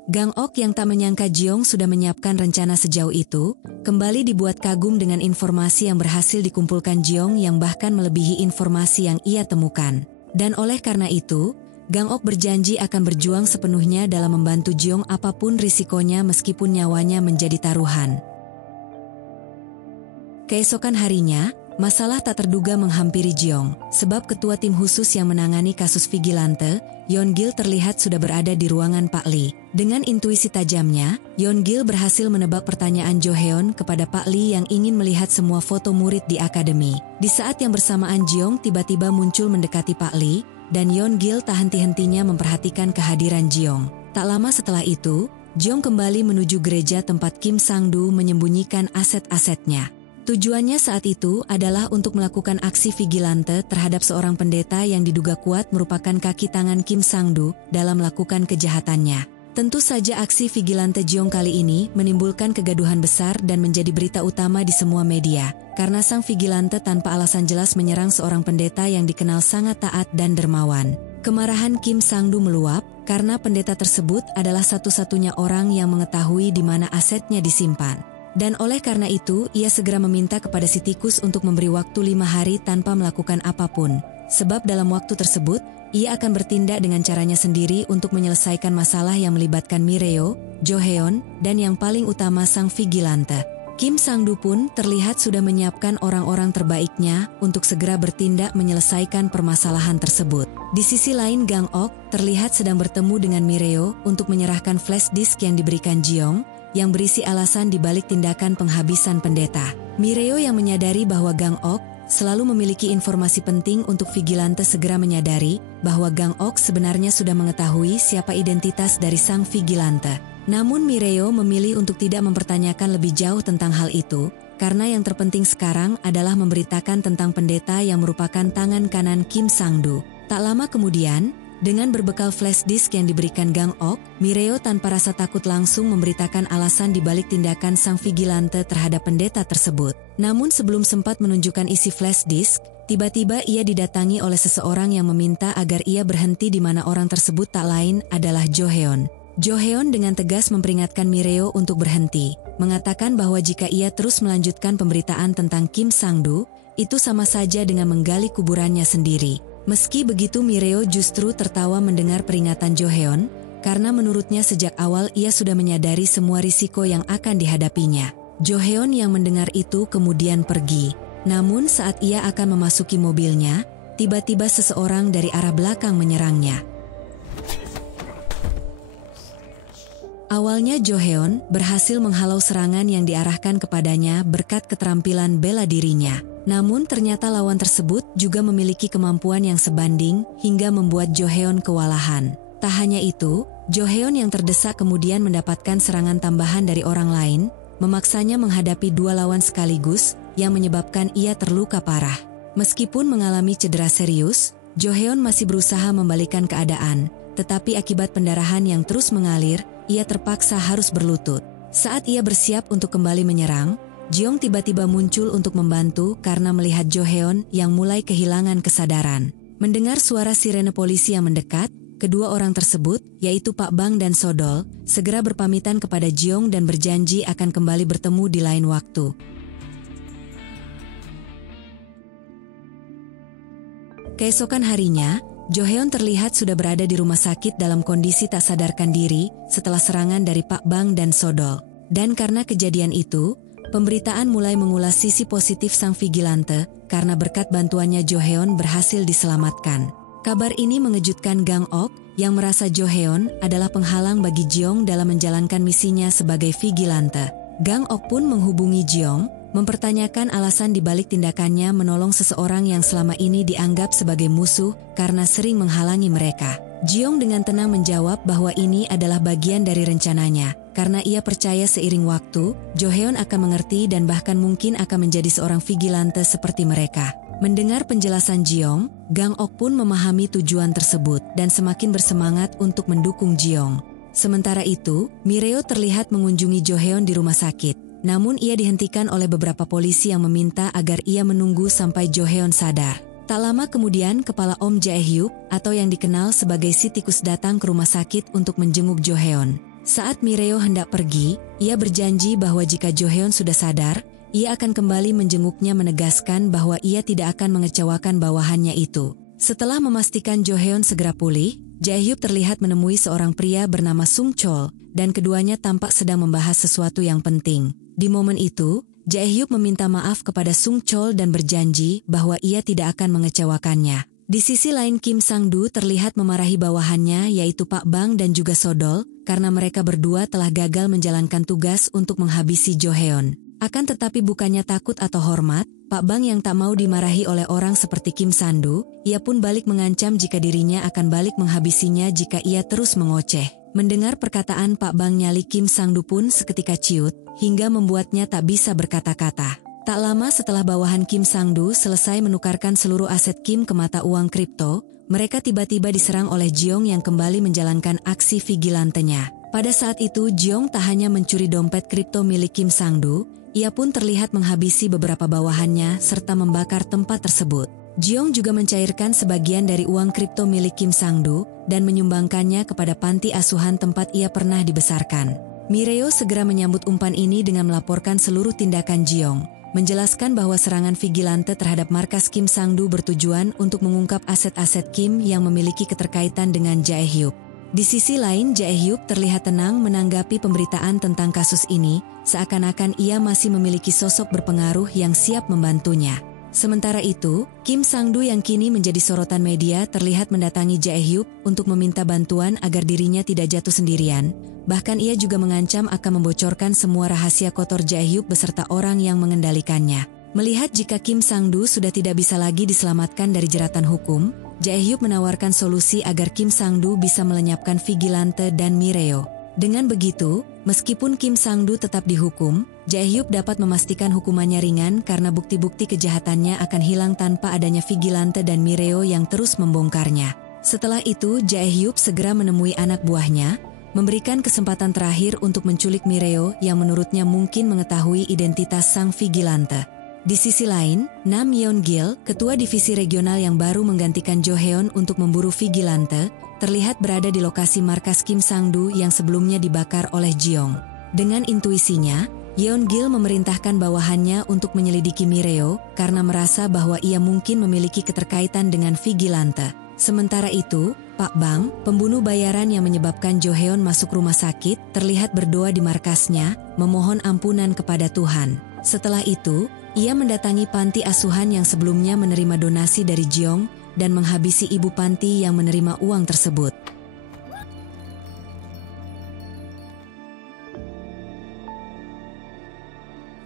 Gang Ok yang tak menyangka Jeong sudah menyiapkan rencana sejauh itu, kembali dibuat kagum dengan informasi yang berhasil dikumpulkan Jeong yang bahkan melebihi informasi yang ia temukan. Dan oleh karena itu, Gang Ok berjanji akan berjuang sepenuhnya dalam membantu Jeong apapun risikonya meskipun nyawanya menjadi taruhan. Keesokan harinya, masalah tak terduga menghampiri Jeong, sebab ketua tim khusus yang menangani kasus vigilante, Yeon-gil terlihat sudah berada di ruangan Pak Lee. Dengan intuisi tajamnya, Yeon-gil berhasil menebak pertanyaan Jo-heon kepada Pak Lee yang ingin melihat semua foto murid di akademi. Di saat yang bersamaan Jeong tiba-tiba muncul mendekati Pak Lee, dan Yeon-gil tak henti-hentinya memperhatikan kehadiran Jeong. Tak lama setelah itu, Jeong kembali menuju gereja tempat Kim Sang-do menyembunyikan aset-asetnya. Tujuannya saat itu adalah untuk melakukan aksi vigilante terhadap seorang pendeta yang diduga kuat merupakan kaki tangan Kim Sang-do dalam melakukan kejahatannya. Tentu saja aksi vigilante Jeong kali ini menimbulkan kegaduhan besar dan menjadi berita utama di semua media, karena sang vigilante tanpa alasan jelas menyerang seorang pendeta yang dikenal sangat taat dan dermawan. Kemarahan Kim Sang-do meluap karena pendeta tersebut adalah satu-satunya orang yang mengetahui di mana asetnya disimpan. Dan oleh karena itu, ia segera meminta kepada si tikus untuk memberi waktu 5 hari tanpa melakukan apapun. Sebab dalam waktu tersebut, ia akan bertindak dengan caranya sendiri untuk menyelesaikan masalah yang melibatkan Mireo, Jo-heon, dan yang paling utama sang vigilante. Kim Sang-do pun terlihat sudah menyiapkan orang-orang terbaiknya untuk segera bertindak menyelesaikan permasalahan tersebut. Di sisi lain, Gang Ok terlihat sedang bertemu dengan Mireo untuk menyerahkan flash disk yang diberikan Jeong, yang berisi alasan dibalik tindakan penghabisan pendeta. Mireo yang menyadari bahwa Gang Ok selalu memiliki informasi penting untuk vigilante segera menyadari bahwa Gang Ok sebenarnya sudah mengetahui siapa identitas dari sang vigilante. Namun Mireo memilih untuk tidak mempertanyakan lebih jauh tentang hal itu, karena yang terpenting sekarang adalah memberitakan tentang pendeta yang merupakan tangan kanan Kim Sang-do. Tak lama kemudian, dengan berbekal flash disk yang diberikan Gang Ok, Mireo tanpa rasa takut langsung memberitakan alasan dibalik tindakan sang vigilante terhadap pendeta tersebut. Namun sebelum sempat menunjukkan isi flash disk, tiba-tiba ia didatangi oleh seseorang yang meminta agar ia berhenti di mana orang tersebut tak lain adalah Jo-heon. Jo-heon dengan tegas memperingatkan Mireo untuk berhenti, mengatakan bahwa jika ia terus melanjutkan pemberitaan tentang Kim Sang-do, itu sama saja dengan menggali kuburannya sendiri. Meski begitu, Mireo justru tertawa mendengar peringatan Jo-heon, karena menurutnya sejak awal ia sudah menyadari semua risiko yang akan dihadapinya. Jo-heon yang mendengar itu kemudian pergi. Namun saat ia akan memasuki mobilnya, tiba-tiba seseorang dari arah belakang menyerangnya. Awalnya Jo-heon berhasil menghalau serangan yang diarahkan kepadanya berkat keterampilan bela dirinya. Namun ternyata lawan tersebut juga memiliki kemampuan yang sebanding hingga membuat Jo-heon kewalahan. Tak hanya itu, Jo-heon yang terdesak kemudian mendapatkan serangan tambahan dari orang lain, memaksanya menghadapi 2 lawan sekaligus yang menyebabkan ia terluka parah. Meskipun mengalami cedera serius, Jo-heon masih berusaha membalikkan keadaan, tetapi akibat pendarahan yang terus mengalir, ia terpaksa harus berlutut. Saat ia bersiap untuk kembali menyerang, Jeong tiba-tiba muncul untuk membantu karena melihat Jo-heon yang mulai kehilangan kesadaran. Mendengar suara sirene polisi yang mendekat, kedua orang tersebut, yaitu Pak Bang dan Sodol, segera berpamitan kepada Jeong dan berjanji akan kembali bertemu di lain waktu. Keesokan harinya, Jo-heon terlihat sudah berada di rumah sakit dalam kondisi tak sadarkan diri setelah serangan dari Pak Bang dan Sodol. Dan karena kejadian itu, pemberitaan mulai mengulas sisi positif sang vigilante karena berkat bantuannya Jo-heon berhasil diselamatkan. Kabar ini mengejutkan Gang Ok yang merasa Jo-heon adalah penghalang bagi Jeong dalam menjalankan misinya sebagai vigilante. Gang Ok pun menghubungi Jeong, mempertanyakan alasan dibalik tindakannya menolong seseorang yang selama ini dianggap sebagai musuh karena sering menghalangi mereka. Jeong dengan tenang menjawab bahwa ini adalah bagian dari rencananya, karena ia percaya seiring waktu, Jo-heon akan mengerti dan bahkan mungkin akan menjadi seorang vigilante seperti mereka. Mendengar penjelasan Jeong, Gang Ok pun memahami tujuan tersebut dan semakin bersemangat untuk mendukung Jeong. Sementara itu, Mireo terlihat mengunjungi Jo-heon di rumah sakit. Namun ia dihentikan oleh beberapa polisi yang meminta agar ia menunggu sampai Jo-heon sadar. Tak lama kemudian kepala Om Jae-hyuk atau yang dikenal sebagai si tikus datang ke rumah sakit untuk menjenguk Jo-heon. Saat Mireo hendak pergi, ia berjanji bahwa jika Jo-heon sudah sadar, ia akan kembali menjenguknya menegaskan bahwa ia tidak akan mengecewakan bawahannya itu. Setelah memastikan Jo-heon segera pulih, Jae-hyuk terlihat menemui seorang pria bernama Sung Chol dan keduanya tampak sedang membahas sesuatu yang penting. Di momen itu, Jae-hyuk meminta maaf kepada Sung Chol dan berjanji bahwa ia tidak akan mengecewakannya. Di sisi lain Kim Sang-du terlihat memarahi bawahannya yaitu Pak Bang dan juga Sodol karena mereka berdua telah gagal menjalankan tugas untuk menghabisi Jo Heon. Akan tetapi bukannya takut atau hormat, Pak Bang yang tak mau dimarahi oleh orang seperti Kim Sang-du, ia pun balik mengancam jika dirinya akan balik menghabisinya jika ia terus mengoceh. Mendengar perkataan Pak Bang, nyali Kim Sang-du pun seketika ciut, hingga membuatnya tak bisa berkata-kata. Tak lama setelah bawahan Kim Sang-du selesai menukarkan seluruh aset Kim ke mata uang kripto, mereka tiba-tiba diserang oleh Jeong yang kembali menjalankan aksi vigilantenya. Pada saat itu Jeong tak hanya mencuri dompet kripto milik Kim Sang-du, ia pun terlihat menghabisi beberapa bawahannya serta membakar tempat tersebut. Jeong juga mencairkan sebagian dari uang kripto milik Kim Sang-du dan menyumbangkannya kepada panti asuhan tempat ia pernah dibesarkan. Mireo segera menyambut umpan ini dengan melaporkan seluruh tindakan Jeong, menjelaskan bahwa serangan vigilante terhadap markas Kim Sang-du bertujuan untuk mengungkap aset-aset Kim yang memiliki keterkaitan dengan Jae-hyuk. Di sisi lain Jae-hyuk terlihat tenang menanggapi pemberitaan tentang kasus ini, seakan-akan ia masih memiliki sosok berpengaruh yang siap membantunya. Sementara itu, Kim Sang-du yang kini menjadi sorotan media terlihat mendatangi Jae-hyuk untuk meminta bantuan agar dirinya tidak jatuh sendirian. Bahkan ia juga mengancam akan membocorkan semua rahasia kotor Jae-hyuk beserta orang yang mengendalikannya. Melihat jika Kim Sang-du sudah tidak bisa lagi diselamatkan dari jeratan hukum, Jae-hyuk menawarkan solusi agar Kim Sang-du bisa melenyapkan vigilante dan Mireo. Dengan begitu, meskipun Kim Sang-du tetap dihukum, Jae-hyuk dapat memastikan hukumannya ringan karena bukti-bukti kejahatannya akan hilang tanpa adanya vigilante dan Mireo yang terus membongkarnya. Setelah itu Jae-hyuk segera menemui anak buahnya, memberikan kesempatan terakhir untuk menculik Mireo yang menurutnya mungkin mengetahui identitas sang vigilante. Di sisi lain, Nam Yeon-gil, ketua divisi regional yang baru menggantikan Jo Heon untuk memburu vigilante, terlihat berada di lokasi markas Kim Sang-du yang sebelumnya dibakar oleh Jeong. Dengan intuisinya, Yeon-gil memerintahkan bawahannya untuk menyelidiki Mireo karena merasa bahwa ia mungkin memiliki keterkaitan dengan vigilante. Sementara itu, Pak Bang, pembunuh bayaran yang menyebabkan Jo Heon masuk rumah sakit, terlihat berdoa di markasnya, memohon ampunan kepada Tuhan. Setelah itu, ia mendatangi panti asuhan yang sebelumnya menerima donasi dari Jeong dan menghabisi ibu panti yang menerima uang tersebut.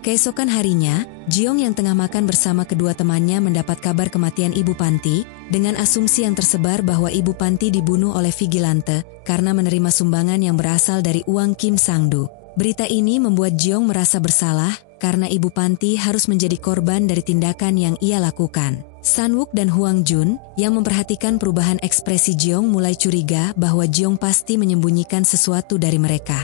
Keesokan harinya, Jeong yang tengah makan bersama kedua temannya mendapat kabar kematian ibu panti, dengan asumsi yang tersebar bahwa ibu panti dibunuh oleh vigilante karena menerima sumbangan yang berasal dari uang Kim Sang-du. Berita ini membuat Jeong merasa bersalah karena ibu panti harus menjadi korban dari tindakan yang ia lakukan. San-wook dan Hwang Jun yang memperhatikan perubahan ekspresi Jeong mulai curiga bahwa Jeong pasti menyembunyikan sesuatu dari mereka.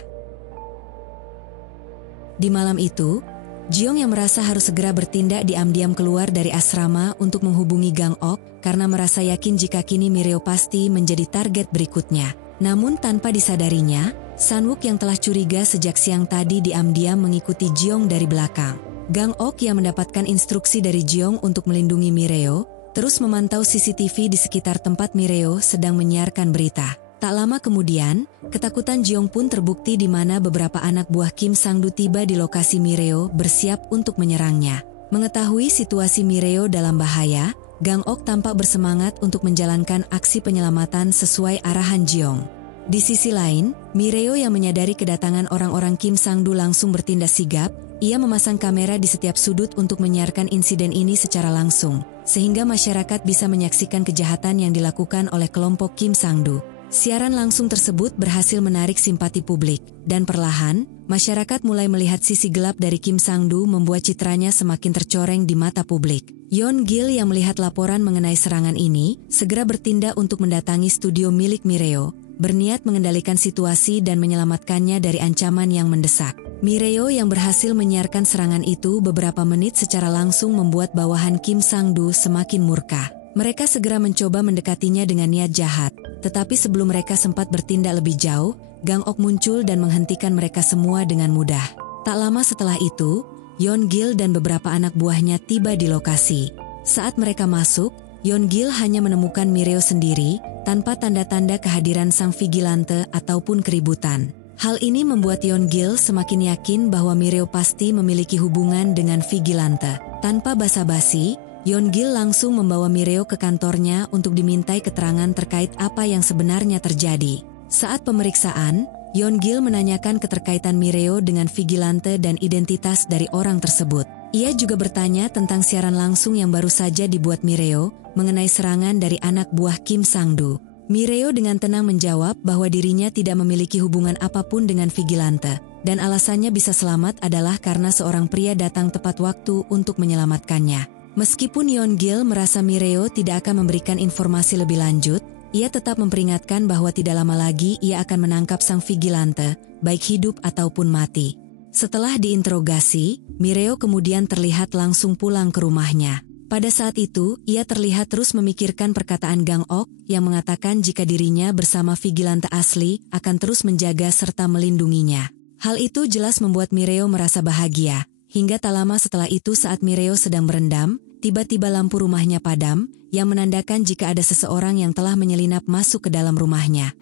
Di malam itu, Jeong yang merasa harus segera bertindak diam-diam keluar dari asrama untuk menghubungi Gang Ok karena merasa yakin jika kini Mireo pasti menjadi target berikutnya. Namun tanpa disadarinya, San-wook yang telah curiga sejak siang tadi diam-diam mengikuti Jeong dari belakang. Gang Ok yang mendapatkan instruksi dari Jeong untuk melindungi Mireo, terus memantau CCTV di sekitar tempat Mireo sedang menyiarkan berita. Tak lama kemudian, ketakutan Jeong pun terbukti di mana beberapa anak buah Kim Sang-du tiba di lokasi Mireo bersiap untuk menyerangnya. Mengetahui situasi Mireo dalam bahaya, Gang Ok tampak bersemangat untuk menjalankan aksi penyelamatan sesuai arahan Jeong. Di sisi lain, Mireo yang menyadari kedatangan orang-orang Kim Sang-du langsung bertindak sigap. Ia memasang kamera di setiap sudut untuk menyiarkan insiden ini secara langsung, sehingga masyarakat bisa menyaksikan kejahatan yang dilakukan oleh kelompok Kim Sang-du. Siaran langsung tersebut berhasil menarik simpati publik, dan perlahan, masyarakat mulai melihat sisi gelap dari Kim Sang-du membuat citranya semakin tercoreng di mata publik. Yeon-gil yang melihat laporan mengenai serangan ini, segera bertindak untuk mendatangi studio milik Mireo, berniat mengendalikan situasi dan menyelamatkannya dari ancaman yang mendesak. Mireo yang berhasil menyiarkan serangan itu beberapa menit secara langsung membuat bawahan Kim Sang-du semakin murka. Mereka segera mencoba mendekatinya dengan niat jahat, tetapi sebelum mereka sempat bertindak lebih jauh, Gang Ok muncul dan menghentikan mereka semua dengan mudah. Tak lama setelah itu, Yeon-gil dan beberapa anak buahnya tiba di lokasi. Saat mereka masuk, Yeon-gil hanya menemukan Mireo sendiri, tanpa tanda-tanda kehadiran sang vigilante ataupun keributan. Hal ini membuat Yeon-gil semakin yakin bahwa Mireo pasti memiliki hubungan dengan vigilante. Tanpa basa-basi, Yeon-gil langsung membawa Mireo ke kantornya untuk dimintai keterangan terkait apa yang sebenarnya terjadi. Saat pemeriksaan, Yeon-gil menanyakan keterkaitan Mireo dengan vigilante dan identitas dari orang tersebut. Ia juga bertanya tentang siaran langsung yang baru saja dibuat Mireo mengenai serangan dari anak buah Kim Sang-do. Mireo dengan tenang menjawab bahwa dirinya tidak memiliki hubungan apapun dengan vigilante, dan alasannya bisa selamat adalah karena seorang pria datang tepat waktu untuk menyelamatkannya. Meskipun Yeon-gil merasa Mireo tidak akan memberikan informasi lebih lanjut, ia tetap memperingatkan bahwa tidak lama lagi ia akan menangkap sang vigilante, baik hidup ataupun mati. Setelah diinterogasi, Mireo kemudian terlihat langsung pulang ke rumahnya. Pada saat itu, ia terlihat terus memikirkan perkataan Gang-ok yang mengatakan jika dirinya bersama vigilante asli akan terus menjaga serta melindunginya. Hal itu jelas membuat Mireo merasa bahagia. Hingga tak lama setelah itu saat Mireo sedang berendam, tiba-tiba lampu rumahnya padam, yang menandakan jika ada seseorang yang telah menyelinap masuk ke dalam rumahnya.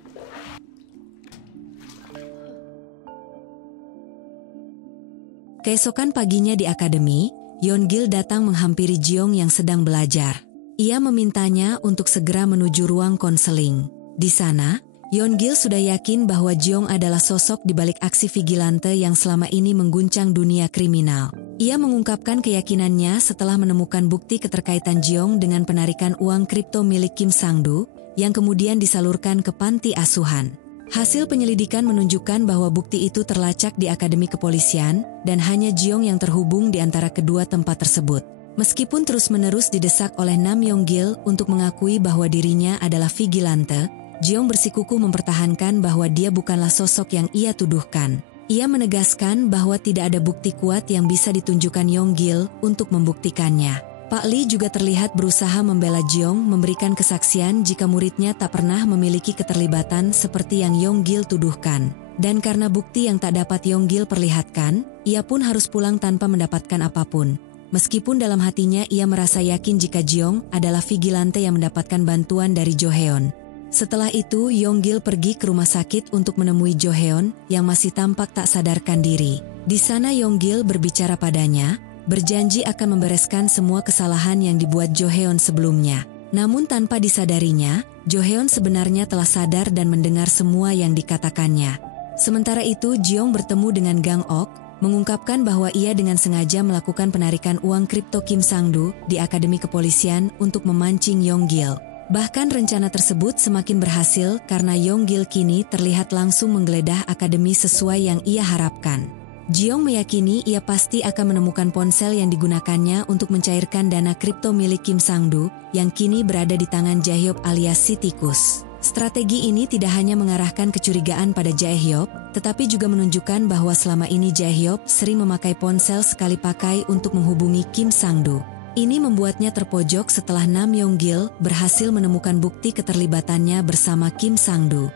Keesokan paginya di akademi, Yeon-gil datang menghampiri Jeong yang sedang belajar. Ia memintanya untuk segera menuju ruang konseling. Di sana, Yeon-gil sudah yakin bahwa Jeong adalah sosok di balik aksi vigilante yang selama ini mengguncang dunia kriminal. Ia mengungkapkan keyakinannya setelah menemukan bukti keterkaitan Jeong dengan penarikan uang kripto milik Kim Sang-do, yang kemudian disalurkan ke panti asuhan. Hasil penyelidikan menunjukkan bahwa bukti itu terlacak di Akademi Kepolisian dan hanya Jeong yang terhubung di antara kedua tempat tersebut. Meskipun terus-menerus didesak oleh Nam Yeon-gil untuk mengakui bahwa dirinya adalah vigilante, Jeong bersikukuh mempertahankan bahwa dia bukanlah sosok yang ia tuduhkan. Ia menegaskan bahwa tidak ada bukti kuat yang bisa ditunjukkan Yeon-gil untuk membuktikannya. Pak Lee juga terlihat berusaha membela Jeong memberikan kesaksian jika muridnya tak pernah memiliki keterlibatan seperti yang Yeon-gil tuduhkan. Dan karena bukti yang tak dapat Yeon-gil perlihatkan, ia pun harus pulang tanpa mendapatkan apapun. Meskipun dalam hatinya ia merasa yakin jika Jeong adalah vigilante yang mendapatkan bantuan dari Jo Heon. Setelah itu Yeon-gil pergi ke rumah sakit untuk menemui Jo Heon yang masih tampak tak sadarkan diri. Di sana Yeon-gil berbicara padanya, berjanji akan membereskan semua kesalahan yang dibuat Jo Heon sebelumnya. Namun tanpa disadarinya, Jo Heon sebenarnya telah sadar dan mendengar semua yang dikatakannya. Sementara itu Jeong bertemu dengan Gang-ok, mengungkapkan bahwa ia dengan sengaja melakukan penarikan uang kripto Kim Sang-do di Akademi Kepolisian untuk memancing Yeon-gil. Bahkan rencana tersebut semakin berhasil karena Yeon-gil kini terlihat langsung menggeledah akademi sesuai yang ia harapkan. Jeong meyakini ia pasti akan menemukan ponsel yang digunakannya untuk mencairkan dana kripto milik Kim Sang-do yang kini berada di tangan Jae-hyop alias si tikus. Strategi ini tidak hanya mengarahkan kecurigaan pada Jae-hyop, tetapi juga menunjukkan bahwa selama ini Jae-hyop sering memakai ponsel sekali pakai untuk menghubungi Kim Sang-do. Ini membuatnya terpojok setelah Nam Yeon-gil berhasil menemukan bukti keterlibatannya bersama Kim Sang-do.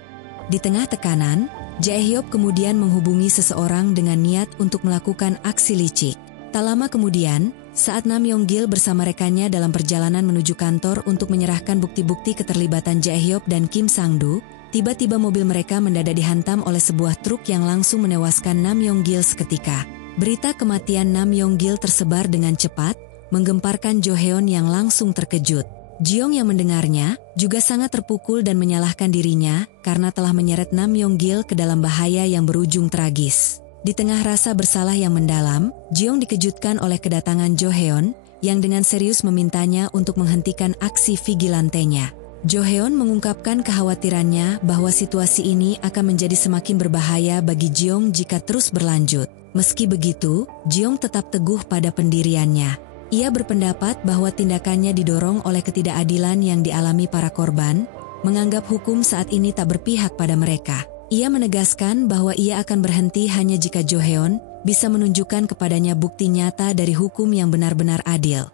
Di tengah tekanan, Jae-hyop kemudian menghubungi seseorang dengan niat untuk melakukan aksi licik. Tak lama kemudian, saat Nam Yeon-gil bersama rekannya dalam perjalanan menuju kantor untuk menyerahkan bukti-bukti keterlibatan Jae-hyop dan Kim Sang-do, tiba-tiba mobil mereka mendadak dihantam oleh sebuah truk yang langsung menewaskan Nam Yeon-gil seketika. Berita kematian Nam Yeon-gil tersebar dengan cepat, menggemparkan Jo Heon yang langsung terkejut. Jeong yang mendengarnya juga sangat terpukul dan menyalahkan dirinya karena telah menyeret Nam Yeon-gil ke dalam bahaya yang berujung tragis. Di tengah rasa bersalah yang mendalam, Jeong dikejutkan oleh kedatangan Jo Heon yang dengan serius memintanya untuk menghentikan aksi vigilantenya. Jo Heon mengungkapkan kekhawatirannya bahwa situasi ini akan menjadi semakin berbahaya bagi Jeong jika terus berlanjut. Meski begitu, Jeong tetap teguh pada pendiriannya. Ia berpendapat bahwa tindakannya didorong oleh ketidakadilan yang dialami para korban, menganggap hukum saat ini tak berpihak pada mereka. Ia menegaskan bahwa ia akan berhenti hanya jika Jo Heon bisa menunjukkan kepadanya bukti nyata dari hukum yang benar-benar adil.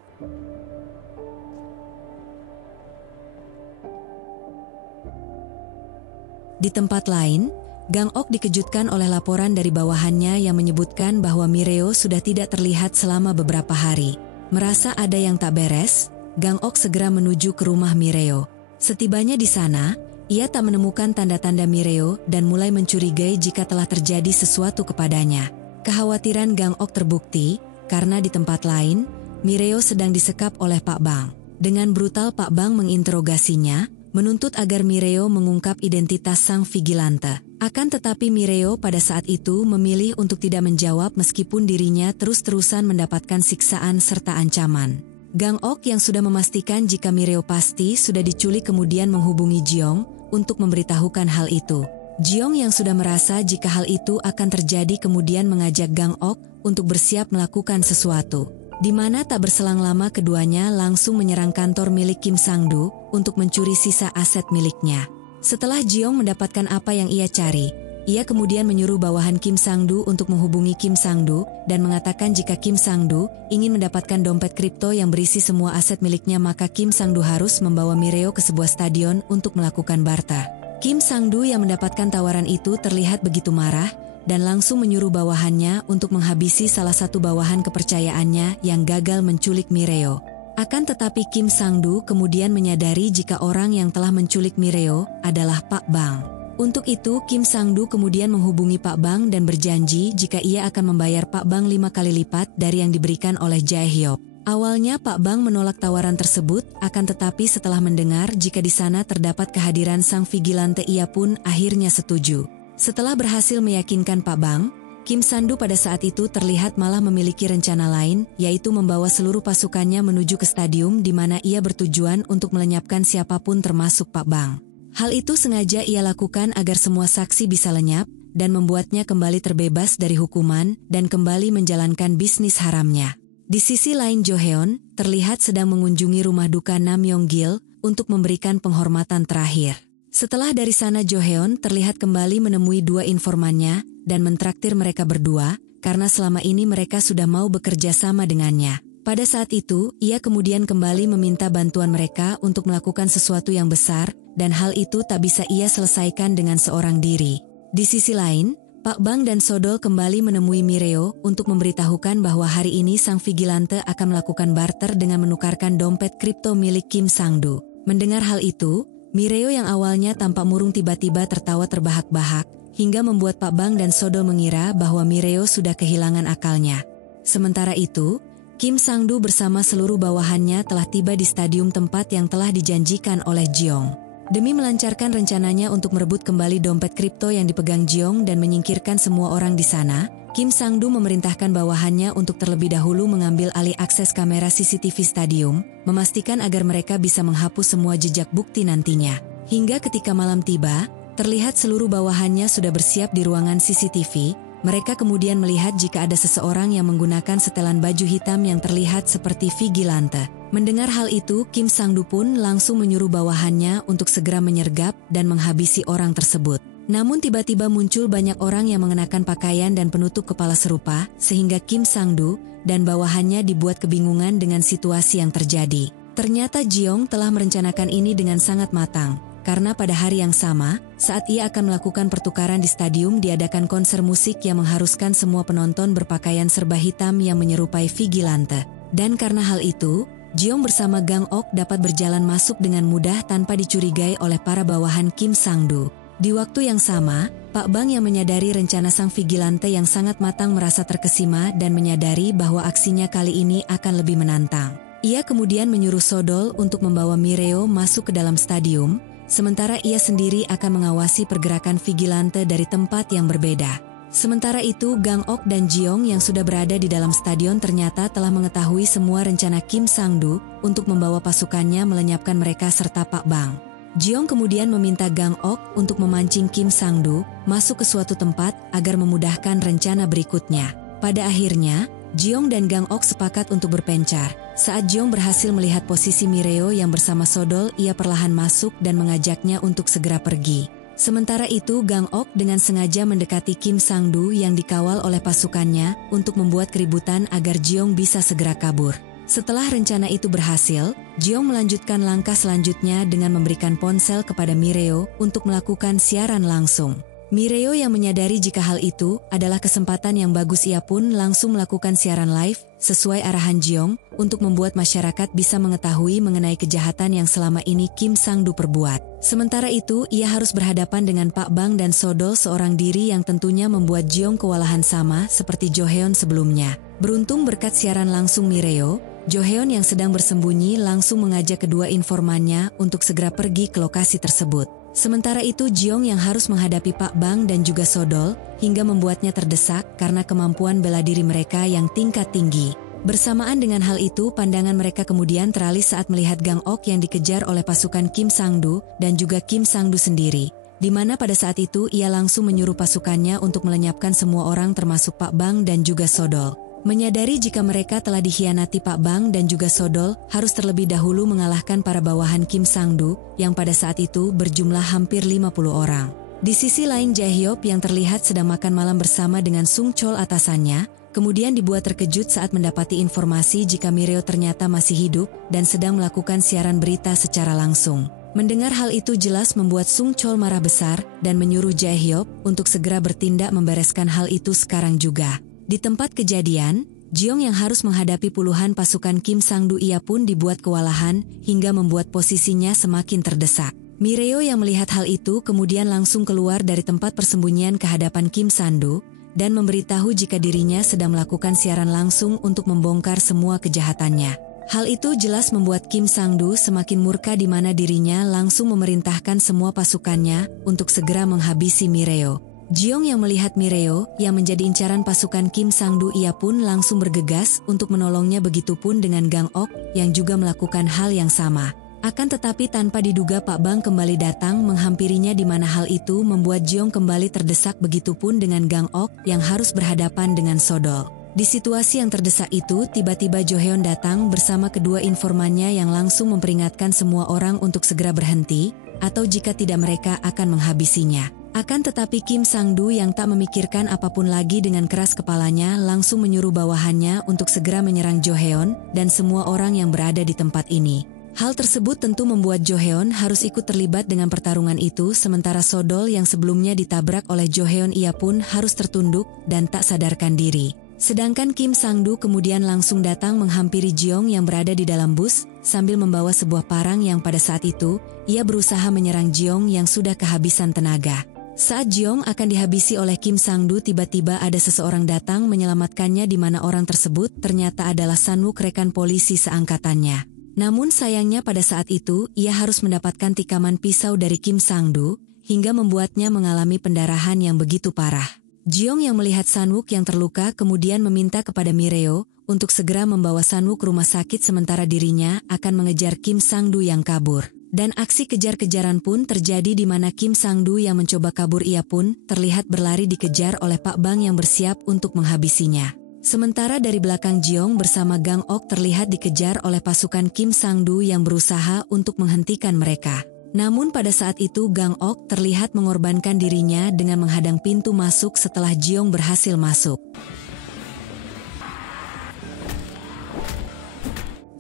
Di tempat lain, Gang-ok dikejutkan oleh laporan dari bawahannya yang menyebutkan bahwa Mireo sudah tidak terlihat selama beberapa hari. Merasa ada yang tak beres, Gang-ok segera menuju ke rumah Mireo. Setibanya di sana, Ia tak menemukan tanda-tanda Mireo dan mulai mencurigai jika telah terjadi sesuatu kepadanya. Kekhawatiran Gang Ok terbukti, karena di tempat lain, Mireo sedang disekap oleh Pak Bang. Dengan brutal Pak Bang menginterogasinya, menuntut agar Mireo mengungkap identitas sang vigilante. Akan tetapi Mireo pada saat itu memilih untuk tidak menjawab meskipun dirinya terus-terusan mendapatkan siksaan serta ancaman. Gang Ok yang sudah memastikan jika Mireo pasti sudah diculik kemudian menghubungi Jiong untuk memberitahukan hal itu. Jiong yang sudah merasa jika hal itu akan terjadi kemudian mengajak Gang Ok untuk bersiap melakukan sesuatu. Di mana tak berselang lama keduanya langsung menyerang kantor milik Kim Sang-do untuk mencuri sisa aset miliknya. Setelah Jiong mendapatkan apa yang ia cari, ia kemudian menyuruh bawahan Kim Sang-do untuk menghubungi Kim Sang-do dan mengatakan jika Kim Sang-do ingin mendapatkan dompet kripto yang berisi semua aset miliknya maka Kim Sang-do harus membawa Mireo ke sebuah stadion untuk melakukan barter. Kim Sang-do yang mendapatkan tawaran itu terlihat begitu marah dan langsung menyuruh bawahannya untuk menghabisi salah satu bawahan kepercayaannya yang gagal menculik Mireo. Akan tetapi Kim Sang-do kemudian menyadari jika orang yang telah menculik Mireo adalah Pak Bang. Untuk itu Kim Sang-do kemudian menghubungi Pak Bang dan berjanji jika ia akan membayar Pak Bang 5 kali lipat dari yang diberikan oleh Jae Hyuk. Awalnya Pak Bang menolak tawaran tersebut, akan tetapi setelah mendengar jika di sana terdapat kehadiran sang vigilante ia pun akhirnya setuju. Setelah berhasil meyakinkan Pak Bang, Kim Sang-do pada saat itu terlihat malah memiliki rencana lain, yaitu membawa seluruh pasukannya menuju ke stadium di mana ia bertujuan untuk melenyapkan siapapun termasuk Pak Bang. Hal itu sengaja ia lakukan agar semua saksi bisa lenyap dan membuatnya kembali terbebas dari hukuman dan kembali menjalankan bisnis haramnya. Di sisi lain Jo Heon terlihat sedang mengunjungi rumah duka Nam Yong-gil untuk memberikan penghormatan terakhir. Setelah dari sana Jo Heon terlihat kembali menemui dua informannya dan mentraktir mereka berdua karena selama ini mereka sudah mau bekerja sama dengannya. Pada saat itu, ia kemudian kembali meminta bantuan mereka untuk melakukan sesuatu yang besar dan hal itu tak bisa ia selesaikan dengan seorang diri. Di sisi lain, Pak Bang dan Sodol kembali menemui Mireo untuk memberitahukan bahwa hari ini sang vigilante akan melakukan barter dengan menukarkan dompet kripto milik Kim Sang-do. Mendengar hal itu, Mireo yang awalnya tampak murung tiba-tiba tertawa terbahak-bahak, hingga membuat Pak Bang dan Sodol mengira bahwa Mireo sudah kehilangan akalnya. Sementara itu, Kim Sang-do bersama seluruh bawahannya telah tiba di stadium tempat yang telah dijanjikan oleh Jiong. Demi melancarkan rencananya untuk merebut kembali dompet kripto yang dipegang Jiong dan menyingkirkan semua orang di sana, Kim Sang-do memerintahkan bawahannya untuk terlebih dahulu mengambil alih akses kamera CCTV stadium, memastikan agar mereka bisa menghapus semua jejak bukti nantinya. Hingga ketika malam tiba, terlihat seluruh bawahannya sudah bersiap di ruangan CCTV. Mereka kemudian melihat jika ada seseorang yang menggunakan setelan baju hitam yang terlihat seperti vigilante. Mendengar hal itu, Kim Sang-do pun langsung menyuruh bawahannya untuk segera menyergap dan menghabisi orang tersebut. Namun tiba-tiba muncul banyak orang yang mengenakan pakaian dan penutup kepala serupa, sehingga Kim Sang-do dan bawahannya dibuat kebingungan dengan situasi yang terjadi. Ternyata Jiong telah merencanakan ini dengan sangat matang. Karena pada hari yang sama, saat ia akan melakukan pertukaran di stadium diadakan konser musik yang mengharuskan semua penonton berpakaian serba hitam yang menyerupai vigilante. Dan karena hal itu, Jiong bersama Gang Ok dapat berjalan masuk dengan mudah tanpa dicurigai oleh para bawahan Kim Sang-do. Di waktu yang sama, Pak Bang yang menyadari rencana sang vigilante yang sangat matang merasa terkesima dan menyadari bahwa aksinya kali ini akan lebih menantang. Ia kemudian menyuruh Sodol untuk membawa Mireo masuk ke dalam stadium, sementara ia sendiri akan mengawasi pergerakan vigilante dari tempat yang berbeda. Sementara itu Gang Ok dan Jiong yang sudah berada di dalam stadion ternyata telah mengetahui semua rencana Kim Sang-do untuk membawa pasukannya melenyapkan mereka serta Pak Bang. Jiong kemudian meminta Gang Ok untuk memancing Kim Sang-do masuk ke suatu tempat agar memudahkan rencana berikutnya. Pada akhirnya, Jiong dan Gang Ok sepakat untuk berpencar. Saat Jiong berhasil melihat posisi Mireo yang bersama Sodol, ia perlahan masuk dan mengajaknya untuk segera pergi. Sementara itu Gang Ok dengan sengaja mendekati Kim Sang-do yang dikawal oleh pasukannya untuk membuat keributan agar Jiong bisa segera kabur. Setelah rencana itu berhasil, Jiong melanjutkan langkah selanjutnya dengan memberikan ponsel kepada Mireo untuk melakukan siaran langsung. Mireo yang menyadari jika hal itu adalah kesempatan yang bagus ia pun langsung melakukan siaran live, sesuai arahan Jeong, untuk membuat masyarakat bisa mengetahui mengenai kejahatan yang selama ini Kim Sang-du perbuat. Sementara itu, ia harus berhadapan dengan Pak Bang dan Sodol seorang diri yang tentunya membuat Jeong kewalahan sama seperti Jo Heon sebelumnya. Beruntung berkat siaran langsung Mireo, Jo Heon yang sedang bersembunyi langsung mengajak kedua informannya untuk segera pergi ke lokasi tersebut. Sementara itu Jeong yang harus menghadapi Pak Bang dan juga Sodol, hingga membuatnya terdesak karena kemampuan bela diri mereka yang tingkat tinggi. Bersamaan dengan hal itu, pandangan mereka kemudian teralih saat melihat Gang Ok yang dikejar oleh pasukan Kim Sang-du dan juga Kim Sang-du sendiri, di mana pada saat itu ia langsung menyuruh pasukannya untuk melenyapkan semua orang termasuk Pak Bang dan juga Sodol. Menyadari jika mereka telah dikhianati Pak Bang dan juga Sodol, harus terlebih dahulu mengalahkan para bawahan Kim Sang-du yang pada saat itu berjumlah hampir 50 orang. Di sisi lain Jae-hyop yang terlihat sedang makan malam bersama dengan Sung Chol atasannya, kemudian dibuat terkejut saat mendapati informasi jika Mireo ternyata masih hidup dan sedang melakukan siaran berita secara langsung. Mendengar hal itu jelas membuat Sung Chol marah besar dan menyuruh Jae-hyop untuk segera bertindak membereskan hal itu sekarang juga. Di tempat kejadian, Jeong yang harus menghadapi puluhan pasukan Kim Sang-du ia pun dibuat kewalahan hingga membuat posisinya semakin terdesak. Mireo yang melihat hal itu kemudian langsung keluar dari tempat persembunyian ke hadapan Kim Sang-du dan memberitahu jika dirinya sedang melakukan siaran langsung untuk membongkar semua kejahatannya. Hal itu jelas membuat Kim Sang-du semakin murka di mana dirinya langsung memerintahkan semua pasukannya untuk segera menghabisi Mireo. Jeong yang melihat Mireo yang menjadi incaran pasukan Kim Sang-du ia pun langsung bergegas untuk menolongnya, begitupun dengan Gang Ok yang juga melakukan hal yang sama. Akan tetapi tanpa diduga Pak Bang kembali datang menghampirinya di mana hal itu membuat Jeong kembali terdesak, begitupun dengan Gang Ok yang harus berhadapan dengan Sodol. Di situasi yang terdesak itu tiba-tiba Jo Heon datang bersama kedua informannya yang langsung memperingatkan semua orang untuk segera berhenti atau jika tidak mereka akan menghabisinya. Akan tetapi Kim Sang-du yang tak memikirkan apapun lagi dengan keras kepalanya langsung menyuruh bawahannya untuk segera menyerang Jo Heon dan semua orang yang berada di tempat ini. Hal tersebut tentu membuat Jo Heon harus ikut terlibat dengan pertarungan itu, sementara Sodol yang sebelumnya ditabrak oleh Jo Heon ia pun harus tertunduk dan tak sadarkan diri. Sedangkan Kim Sang-du kemudian langsung datang menghampiri Jeong yang berada di dalam bus sambil membawa sebuah parang yang pada saat itu ia berusaha menyerang Jeong yang sudah kehabisan tenaga. Saat Jeong akan dihabisi oleh Kim Sang-du, tiba-tiba ada seseorang datang menyelamatkannya di mana orang tersebut ternyata adalah San-wook, rekan polisi seangkatannya. Namun sayangnya pada saat itu ia harus mendapatkan tikaman pisau dari Kim Sang-du hingga membuatnya mengalami pendarahan yang begitu parah. Jeong yang melihat San-wook yang terluka kemudian meminta kepada Mireo untuk segera membawa San-wook ke rumah sakit sementara dirinya akan mengejar Kim Sang-du yang kabur. Dan aksi kejar-kejaran pun terjadi di mana Kim Sang-du yang mencoba kabur ia pun terlihat berlari dikejar oleh Pak Bang yang bersiap untuk menghabisinya. Sementara dari belakang Jeong bersama Gang Ok terlihat dikejar oleh pasukan Kim Sang-du yang berusaha untuk menghentikan mereka. Namun pada saat itu Gang Ok terlihat mengorbankan dirinya dengan menghadang pintu masuk setelah Jeong berhasil masuk.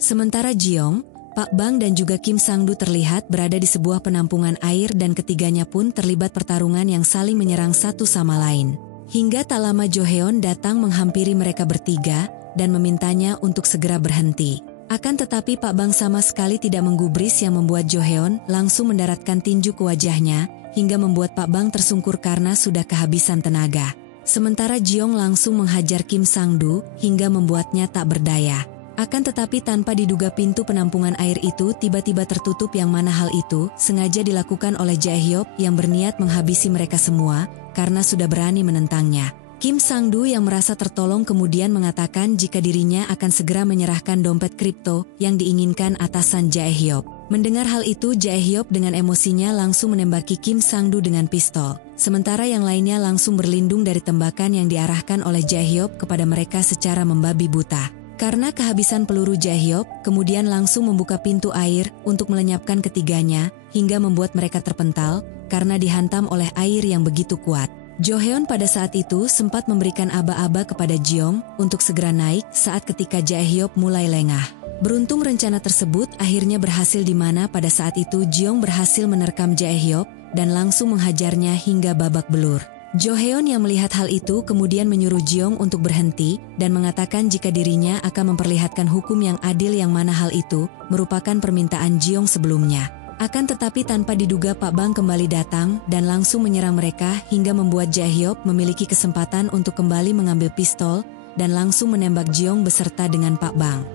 Sementara Jeong, Pak Bang dan juga Kim Sang-du terlihat berada di sebuah penampungan air dan ketiganya pun terlibat pertarungan yang saling menyerang satu sama lain. Hingga tak lama Jo Heon datang menghampiri mereka bertiga dan memintanya untuk segera berhenti. Akan tetapi Pak Bang sama sekali tidak menggubris yang membuat Jo Heon langsung mendaratkan tinju ke wajahnya hingga membuat Pak Bang tersungkur karena sudah kehabisan tenaga. Sementara Jeong langsung menghajar Kim Sang-du hingga membuatnya tak berdaya. Akan tetapi tanpa diduga pintu penampungan air itu tiba-tiba tertutup yang mana hal itu sengaja dilakukan oleh Jae-hyop yang berniat menghabisi mereka semua karena sudah berani menentangnya. Kim Sang-du yang merasa tertolong kemudian mengatakan jika dirinya akan segera menyerahkan dompet kripto yang diinginkan atasan Jae-hyop. Mendengar hal itu Jae-hyop dengan emosinya langsung menembaki Kim Sang-du dengan pistol. Sementara yang lainnya langsung berlindung dari tembakan yang diarahkan oleh Jae-hyop kepada mereka secara membabi buta. Karena kehabisan peluru Jae-hyop kemudian langsung membuka pintu air untuk melenyapkan ketiganya hingga membuat mereka terpental karena dihantam oleh air yang begitu kuat. Jo Heon pada saat itu sempat memberikan aba-aba kepada Jeong untuk segera naik saat ketika Jae-hyop mulai lengah. Beruntung rencana tersebut akhirnya berhasil di mana pada saat itu Jeong berhasil menerkam Jae-hyop dan langsung menghajarnya hingga babak belur. Jo Heon yang melihat hal itu kemudian menyuruh Jeong untuk berhenti dan mengatakan jika dirinya akan memperlihatkan hukum yang adil, yang mana hal itu merupakan permintaan Jeong sebelumnya. Akan tetapi tanpa diduga Pak Bang kembali datang dan langsung menyerang mereka hingga membuat Jae-hyuk memiliki kesempatan untuk kembali mengambil pistol dan langsung menembak Jeong beserta dengan Pak Bang.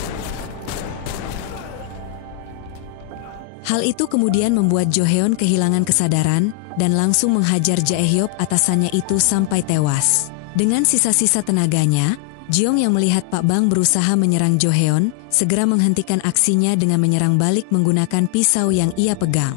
Hal itu kemudian membuat Jo Heon kehilangan kesadaran dan langsung menghajar Jae-hyuk atasannya itu sampai tewas. Dengan sisa-sisa tenaganya, Jeong yang melihat Pak Bang berusaha menyerang Jo Heon, segera menghentikan aksinya dengan menyerang balik menggunakan pisau yang ia pegang.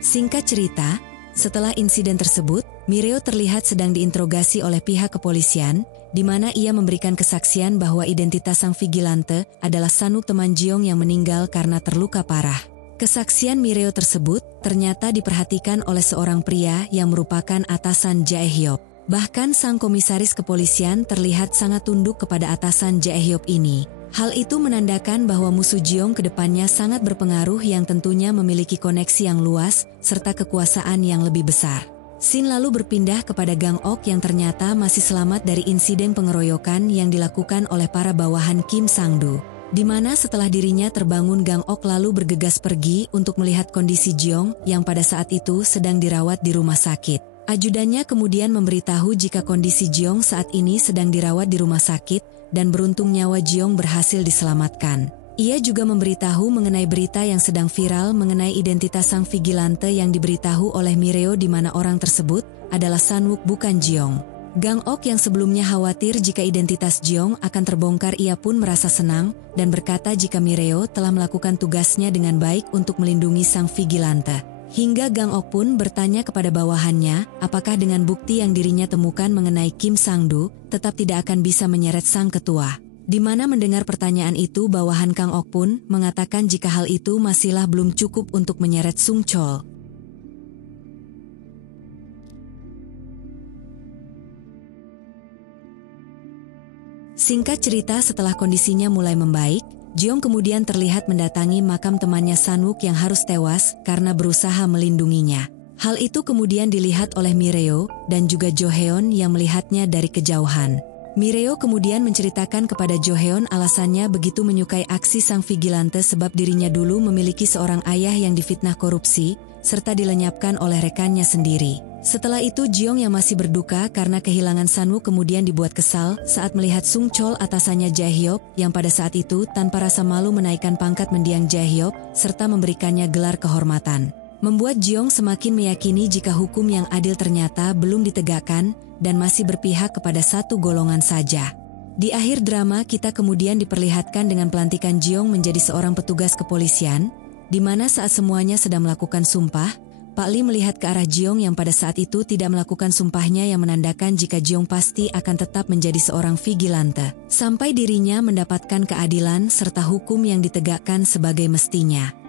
Singkat cerita, setelah insiden tersebut, Mireo terlihat sedang diinterogasi oleh pihak kepolisian, di mana ia memberikan kesaksian bahwa identitas sang vigilante adalah Sanuk, teman Jeong yang meninggal karena terluka parah. Kesaksian Mireo tersebut ternyata diperhatikan oleh seorang pria yang merupakan atasan Jae-hyuk. Bahkan sang komisaris kepolisian terlihat sangat tunduk kepada atasan Jae-hyuk ini. Hal itu menandakan bahwa musuh Jeong ke depannya sangat berpengaruh, yang tentunya memiliki koneksi yang luas serta kekuasaan yang lebih besar. Scene lalu berpindah kepada Gang Ok yang ternyata masih selamat dari insiden pengeroyokan yang dilakukan oleh para bawahan Kim Sang-do. Di mana setelah dirinya terbangun, Gang Ok lalu bergegas pergi untuk melihat kondisi Jeong yang pada saat itu sedang dirawat di rumah sakit. Ajudannya kemudian memberitahu jika kondisi Jeong saat ini sedang dirawat di rumah sakit dan beruntung nyawa Jeong berhasil diselamatkan. Ia juga memberitahu mengenai berita yang sedang viral mengenai identitas sang vigilante yang diberitahu oleh Mireo, di mana orang tersebut adalah Sanwook bukan Jeong. Gang Ok yang sebelumnya khawatir jika identitas Jeong akan terbongkar, ia pun merasa senang dan berkata jika Mireo telah melakukan tugasnya dengan baik untuk melindungi sang vigilante. Hingga Gang Ok pun bertanya kepada bawahannya apakah dengan bukti yang dirinya temukan mengenai Kim Sang-do tetap tidak akan bisa menyeret sang ketua. Di mana mendengar pertanyaan itu, bawahan Kang Ok pun mengatakan jika hal itu masihlah belum cukup untuk menyeret Sung Chol. Singkat cerita, setelah kondisinya mulai membaik, Jeong kemudian terlihat mendatangi makam temannya Sanwook yang harus tewas karena berusaha melindunginya. Hal itu kemudian dilihat oleh Mireo dan juga Jo Heon yang melihatnya dari kejauhan. Mireo kemudian menceritakan kepada Jo Heon alasannya begitu menyukai aksi sang vigilante sebab dirinya dulu memiliki seorang ayah yang difitnah korupsi serta dilenyapkan oleh rekannya sendiri. Setelah itu Jeong yang masih berduka karena kehilangan Sanwook kemudian dibuat kesal saat melihat Sung Chol atasannya Jae-hyuk yang pada saat itu tanpa rasa malu menaikkan pangkat mendiang Jae-hyuk serta memberikannya gelar kehormatan. Membuat Jeong semakin meyakini jika hukum yang adil ternyata belum ditegakkan dan masih berpihak kepada satu golongan saja. Di akhir drama kita kemudian diperlihatkan dengan pelantikan Jeong menjadi seorang petugas kepolisian, di mana saat semuanya sedang melakukan sumpah, Pak Lee melihat ke arah Jeong yang pada saat itu tidak melakukan sumpahnya, yang menandakan jika Jeong pasti akan tetap menjadi seorang vigilante, sampai dirinya mendapatkan keadilan serta hukum yang ditegakkan sebagai mestinya.